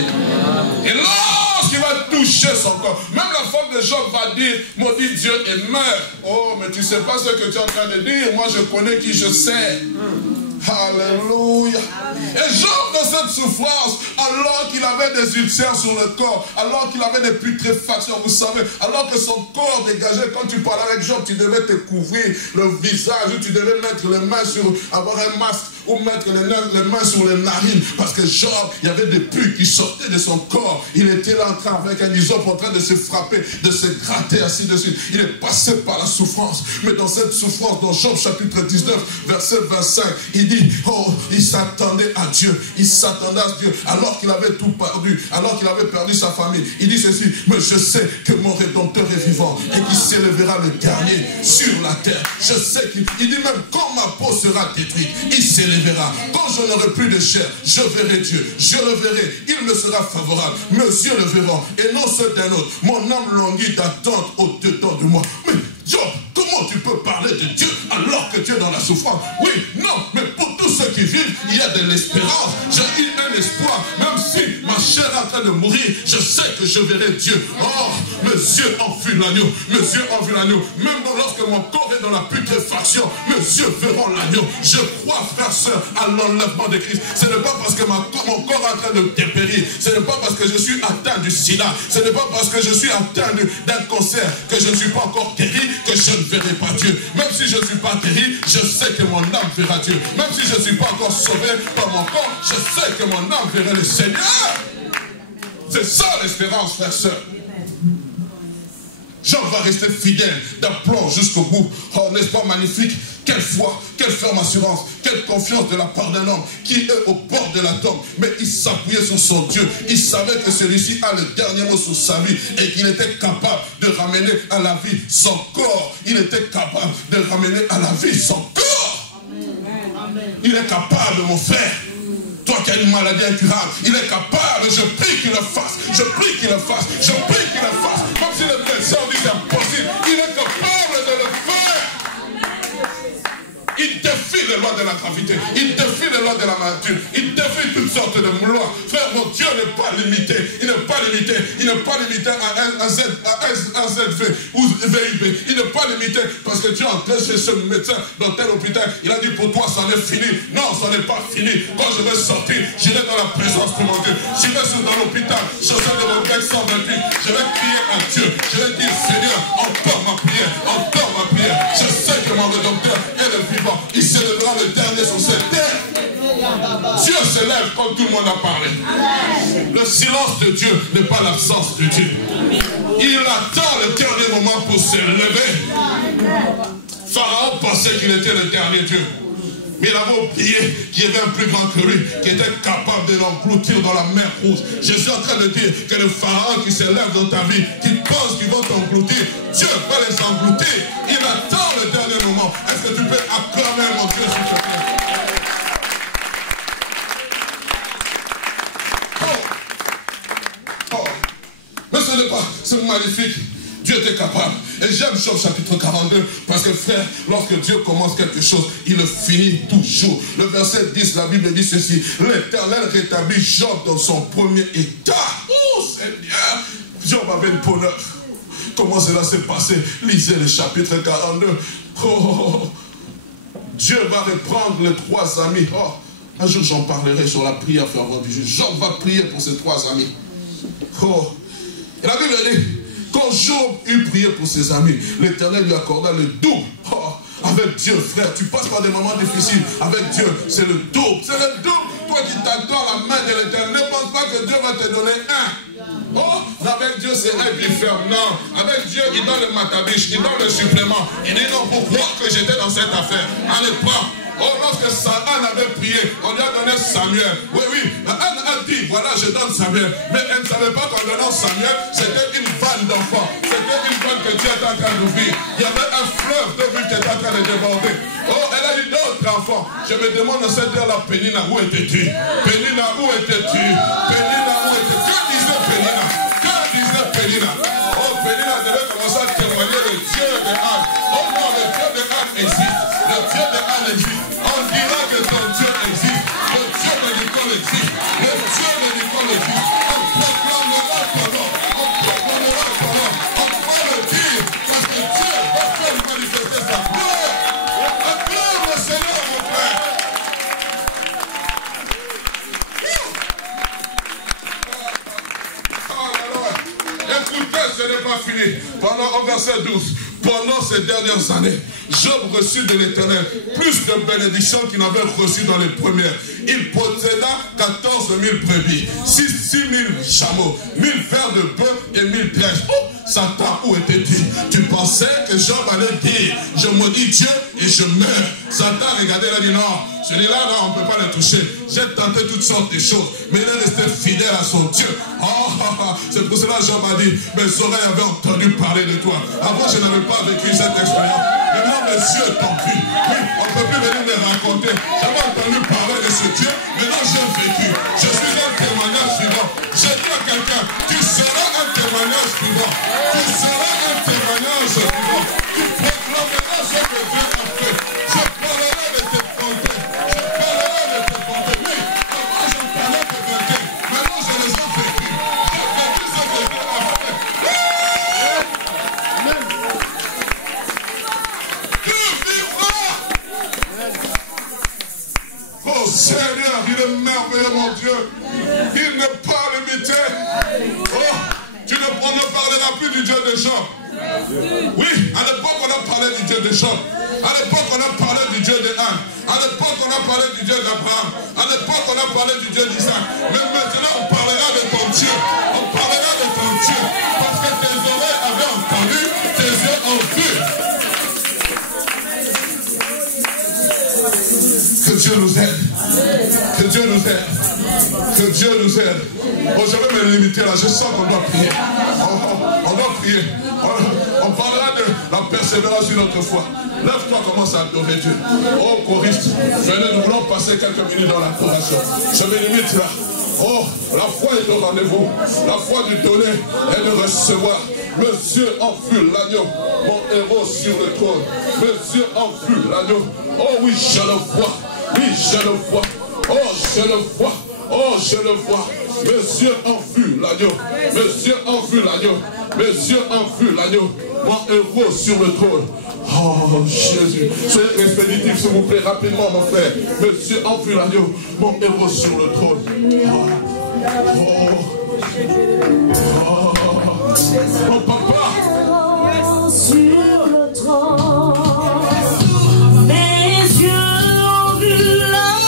Et lorsqu'il va toucher son corps, même la femme de Job va dire, maudit Dieu et meurt. Oh, mais tu ne sais pas ce que tu es en train de dire. Moi, je connais qui je sais. Alléluia. Et Job, dans cette souffrance, alors qu'il avait des ulcères sur le corps, alors qu'il avait des putréfactions, vous savez, alors que son corps dégageait, quand tu parlais avec Job, tu devais te couvrir le visage, ou tu devais mettre les mains sur, avoir un masque, ou mettre les mains sur les narines, parce que Job, il y avait des pus qui sortaient de son corps. Il était là en train, avec un hysope, en train de se frapper, de se gratter, ainsi de suite. Il est passé par la souffrance. Mais dans cette souffrance, dans Job chapitre 19, verset 25, il dit, oh, il s'attendait à Dieu. Il s'attendait à Dieu, alors qu'il avait tout perdu, alors qu'il avait perdu sa famille. Il dit ceci, mais je sais que mon Rédempteur est vivant et qu'il s'élèvera le dernier sur la terre. Je sais qu'il dit même quand ma peau sera détruite, il s'élèvera. Quand je n'aurai plus de chair, je verrai Dieu. Je le verrai, il me sera favorable. Mes yeux le verront et non ceux d'un autre. Mon âme languit d'attente au-dedans de moi. Mais Job, comment tu peux parler de Dieu alors que tu es dans la souffrance? Oui, non, mais pour tous ceux qui vivent, il y a de l'espérance. J'ai eu un espoir, même si ma chair est en train de mourir, je sais que je verrai Dieu. Oh, mes yeux ont vu l'agneau, mes yeux ont vu l'agneau. Même lorsque mon corps est dans la putréfaction, mes yeux verront l'agneau. Je crois, frère, sœur, à l'enlèvement de Christ. Ce n'est pas parce que mon corps est en train de dépérir, ce n'est pas parce que je suis atteint du sida, ce n'est pas parce que je suis atteint d'un cancer que je ne suis pas encore guéri, que je ne verrai pas Dieu. Même si je ne suis pas guéri, je sais que mon âme verra Dieu. Même si je ne suis pas encore sauvé par mon corps, je sais que mon âme verra le Seigneur. C'est ça l'espérance, frère, sœur. Jean va rester fidèle d'aplomb jusqu'au bout. Oh, n'est-ce pas magnifique? Quelle foi, quelle ferme assurance, quelle confiance de la part d'un homme qui est au bord de la tombe. Mais il s'appuyait sur son Dieu. Il savait que celui-ci a le dernier mot sur sa vie et qu'il était capable de ramener à la vie son corps. Il était capable de ramener à la vie son corps. Il est capable, mon frère. Toi qui as une maladie incurable, il est capable. Je prie qu'il le fasse. Je prie qu'il le fasse. Je prie qu'il le fasse. Même si le médecin dit c'est impossible, il est capable de le faire. Il défie les lois de la gravité. Il défie les lois de la nature. Il défie toutes sortes de lois. Frère, mon Dieu n'est pas limité. Il n'est pas limité. Il n'est pas limité à un ZV ou VIB. Il n'est pas limité parce que Dieu est entré chez ce médecin dans tel hôpital. Il a dit pour toi, ça n'est fini. Non, ça n'est pas fini. Quand je vais sortir, j'irai dans la présence de mon Dieu. J'irai dans l'hôpital. Je serai de mon texte 128. Je vais crier à Dieu. Je vais dire, Seigneur, entends ma prière. Entends ma prière. Je sais que mon Rédempteur est le vivant. Il s'élèvera le dernier sur cette terre. Dieu s'élève quand tout le monde a parlé. Le silence de Dieu n'est pas l'absence de Dieu. Il attend le dernier moment pour se lever. Pharaon pensait qu'il était le dernier Dieu. Mais il avait oublié qu'il y avait un plus grand que lui, qui était capable de l'engloutir dans la mer rouge. Je suis en train de dire que le pharaon qui s'élève dans ta vie, qui pense qu'ils vont t'engloutir, Dieu va les engloutir. Il attend le dernier moment. Est-ce que tu peux acclamer mon Dieu, s'il te plaît? Mais ce n'est pas, c'est magnifique. Dieu était capable. Et j'aime Job chapitre 42 parce que frère, lorsque Dieu commence quelque chose, il le finit toujours. Le verset 10, la Bible dit ceci: l'Éternel rétablit Job dans son premier état. Oh Seigneur, Job avait une peau neuve. Comment cela s'est passé? Lisez le chapitre 42. Oh, Dieu va reprendre les trois amis. Oh, un jour j'en parlerai sur la prière fervente du juge. Job va prier pour ses trois amis. Oh, et la Bible dit, quand Job eut prié pour ses amis, l'Éternel lui accorda le double. Oh, avec Dieu, frère, tu passes par des moments difficiles. Avec Dieu, c'est le double. C'est le double. Toi qui t'attends la main de l'Éternel, ne pense pas que Dieu va te donner un. Oh, avec Dieu, c'est un bifère. Non, avec Dieu, il donne le matabiche, il donne le supplément. Il dit non, pour croire que j'étais dans cette affaire. Allez, pas. Oh, lorsque Anne avait prié, on lui a donné Samuel. Oui, oui, Anne a dit, voilà, je donne Samuel. Mais elle ne savait pas qu'en donnant Samuel, c'était une vanne d'enfants. C'était une vanne que Dieu était en train d'ouvrir. Il y avait un fleuve de vie qui était en train de déborder. Oh, elle a dit d'autres enfants. Je me demande dans cette heure-là, Pénina, où étais-tu? Pénina, où étais-tu? Pénina, où étais-tu? Que disait Pénina? Que disait Pénina? Oh, Pénina devait commencer à témoigner le Dieu de Anne. Oh non, le Dieu de Anne existe. Le Dieu de Anne existe. On dira que ton Dieu existe. Le Dieu de Nicole existe. Le Dieu de Nicole existe. On proclamera ton nom. On proclamera ton nom. On va le dire. Parce que Dieu va faire manifester sa gloire. Acclame le Seigneur, mon frère. Écoutez, ce n'est pas fini. Au verset 12. Pendant ces dernières années, Job reçut de l'Éternel plus de bénédictions qu'il n'avait reçues dans les premières. Il posséda 14 000 brebis, 6 000 chameaux, 1000 fers de bœuf et 1000 prêches. Oh, Satan, où étais-tu? Tu pensais que Job allait dire, je maudis Dieu et je meurs. Satan regardait, il a dit non, celui-là, non, on ne peut pas le toucher. J'ai tenté toutes sortes de choses, mais il est resté fidèle à son Dieu. C'est pour cela que Job a dit, mes oreilles avaient entendu parler de toi. Avant, je n'avais pas vécu cette expérience. Maintenant, mes yeux t'ont vu. Oui, on ne peut plus venir me raconter. J'avais entendu parler de ce Dieu. Maintenant, j'ai vécu. Je suis un témoignage suivant. J'ai dit à quelqu'un, tu seras un témoignage suivant. Tu seras un témoignage suivant. Tu proclameras ce que Dieu a fait. Je parlerai de tes bontés. Je parlerai de tes bontés. Oui, avant, je parlais de tes bontés. Maintenant, je les ai vécu. J'ai vécu ce que Dieu a fait. Oh Seigneur, il est merveilleux, mon Dieu. Il n'est pas limité. Oh, on ne parlera plus du Dieu de Job. Oui, à l'époque, on a parlé du Dieu de Job. À l'époque, on a parlé du Dieu de Anne. À l'époque, on a parlé du Dieu d'Abraham. À l'époque, on a parlé du Dieu d'Isaac. Mais maintenant, on parlera de ton Dieu. On parlera de ton Dieu. Parce que tes oreilles avaient entendu, tes yeux ont vu. Que Dieu nous aide. Que Dieu nous aide. Que Dieu nous aide. Bon, je vais me limiter là. Je sens qu'on doit prier. On doit prier. On parlera de la persévérance d'une autre fois. Lève-toi, commence à adorer Dieu. Oh, choriste, venez, nous voulons passer quelques minutes dans l'adoration. Je me limite là. Oh, la foi est au rendez-vous. La foi du donner et de recevoir. Monsieur enfule l'agneau, mon héros sur le trône. Monsieur enfule l'agneau. Oh oui, je le vois. Oui, je le vois. Oh, je le vois. Oh, je le vois. Monsieur enfule l'agneau. Monsieur enfule l'agneau. Monsieur enfule l'agneau. Mon héros sur le trône. Oh, Jésus. Soyez expéditif, s'il vous plaît, rapidement, mon frère. Monsieur enfule l'agneau. Mon héros sur le trône. Mon papa. Sur le trône. Mes yeux ont vu l'agneau.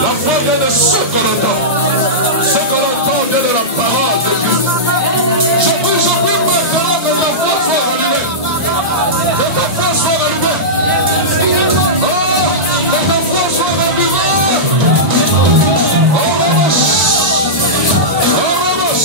La foi vient de ce que l'on entend. Ce que l'on entend vient de la parole de Dieu. Je prie maintenant que ta foi soit rallumée. Que ta foi soit rallumée. Oh, que ta foi soit rallumée. Oh, vamos. Oh, vamos.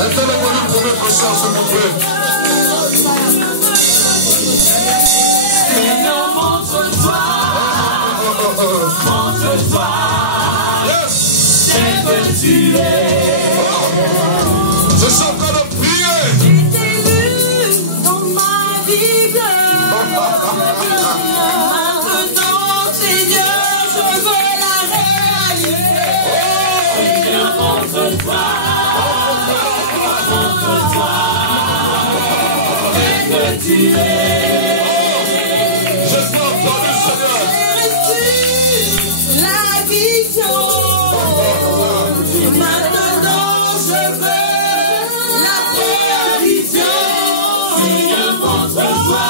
Mettez-le volume pour mettre ça, s'il vous plaît. Seigneur, montre-toi. Montre-toi. C'est que tu es. Je suis en train de prier. Maintenant, Seigneur, je veux la réaliser. Seigneur, montre-toi. Montre-toi. C'est que tu es. Je suis entendu, Seigneur. La vision. Maintenant, je veux la provision. Seigneur, montre-toi.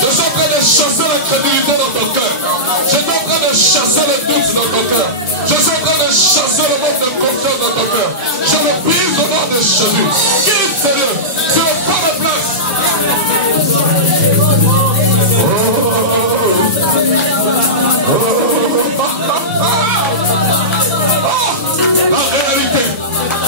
Je suis en train de chasser l'incrédulité dans ton cœur. Je suis en train de chasser le doute dans ton cœur. Je suis en train de chasser le manque de confiance dans ton cœur. Je le brise au nom de Jésus. Quitte, Seigneur. Tu ne veux pas de place.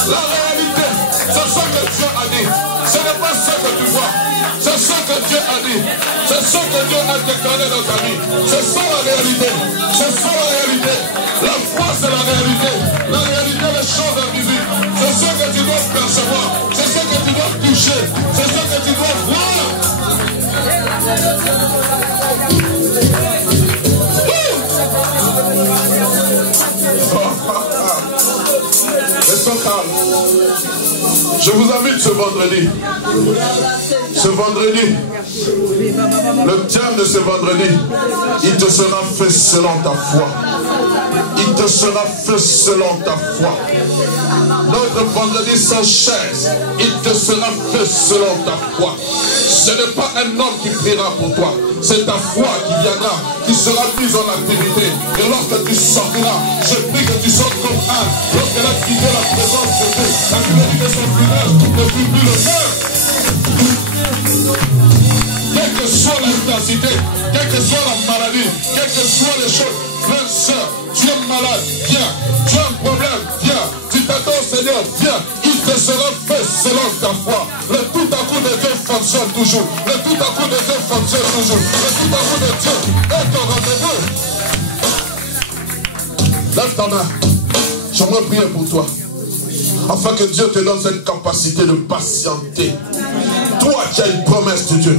La réalité, c'est ce que Dieu a dit. Ce n'est pas ce que tu vois. C'est ce que Dieu a dit. C'est ce que Dieu a déclaré dans ta vie. C'est ça la réalité. C'est ça la réalité. La foi, c'est la réalité. La réalité des choses invisibles. C'est ce que tu dois percevoir. C'est ce que tu dois toucher. C'est ce que tu dois voir. Restons calmes. Je vous invite ce vendredi. Ce vendredi, le thème de ce vendredi, il te sera fait selon ta foi. Il te sera fait selon ta foi. Notre vendredi sans chaise, il te sera fait selon ta foi. Ce n'est pas un homme qui priera pour toi. C'est ta foi qui viendra, qui sera mise en activité. Et lorsque tu sortiras, je prie que tu sortes comme Anne. Lorsqu'elle a quitté la présence de Dieu, la Bible dit que son village ne fut plus le même. Quelle que soit l'intensité, quelle que soit la maladie, quelles que soient les choses, frère, soeur, tu es malade, viens. Tu as un problème, viens. Tu t'attends au Seigneur, viens. Il te sera fait selon ta foi. Le tout à coup de Dieu fonctionne toujours. Le tout à coup de Dieu fonctionne toujours. Le tout à coup de Dieu est ton rendez-vous. Lève ta main. J'aimerais prier pour toi. Afin que Dieu te donne cette capacité de patienter. Toi qui as une promesse de Dieu,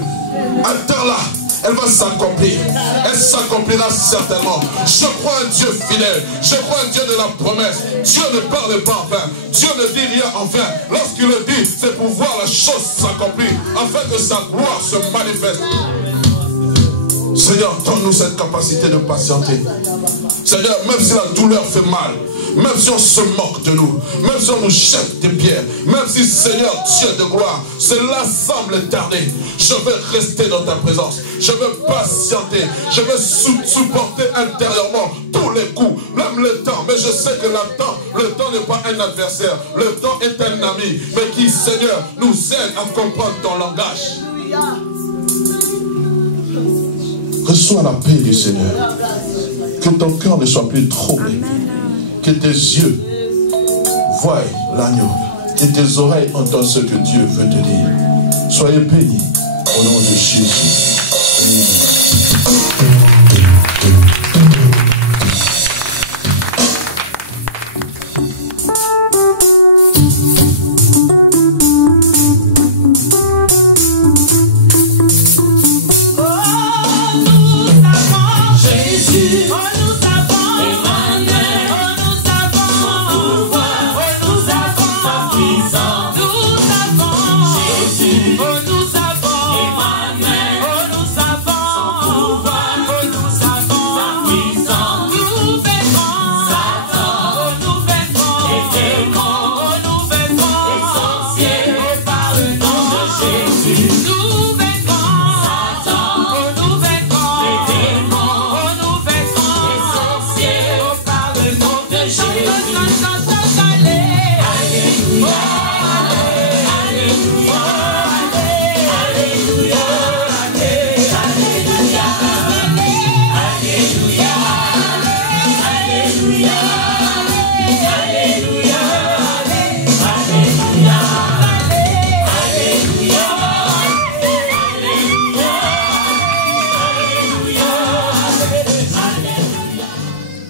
attends-la. Elle va s'accomplir. Elle s'accomplira certainement. Je crois un Dieu fidèle. Je crois un Dieu de la promesse. Dieu ne parle pas en vain. Dieu ne dit rien en vain. Lorsqu'il le dit, c'est pour voir la chose s'accomplir, afin que sa gloire se manifeste. Seigneur, donne-nous cette capacité de patienter. Seigneur, même si la douleur fait mal, même si on se moque de nous, même si on nous jette des pierres, même si, Seigneur, Dieu de gloire, cela semble tarder, je vais rester dans ta présence. Je vais patienter. Je vais supporter intérieurement tous les coups, même le temps. Mais je sais que le temps n'est pas un adversaire. Le temps est un ami, mais qui, Seigneur, nous aide à comprendre ton langage. Reçois la paix du Seigneur. Que ton cœur ne soit plus troublé. Que tes yeux voient l'agneau. Que tes oreilles entendent ce que Dieu veut te dire. Soyez bénis au nom de Jésus.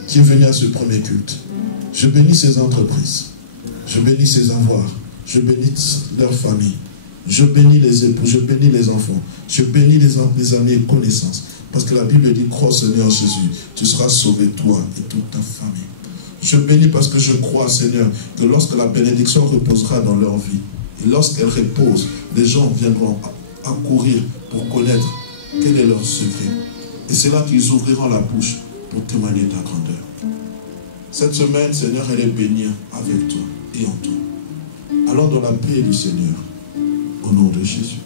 Qui est venu à ce premier culte. Je bénis ces entreprises. Je bénis ces avoirs. Je bénis leurs familles. Je bénis les époux. Je bénis les enfants. Je bénis les amis et connaissances. Parce que la Bible dit, crois au Seigneur Jésus. Tu seras sauvé, toi et toute ta famille. Je bénis parce que je crois, Seigneur, que lorsque la bénédiction reposera dans leur vie, et lorsqu'elle repose, les gens viendront accourir pour connaître quel est leur secret. Et c'est là qu'ils ouvriront la bouche pour témoigner de ta grandeur. Cette semaine, Seigneur, elle est bénie avec toi et en toi. Allons dans la paix du Seigneur, au nom de Jésus.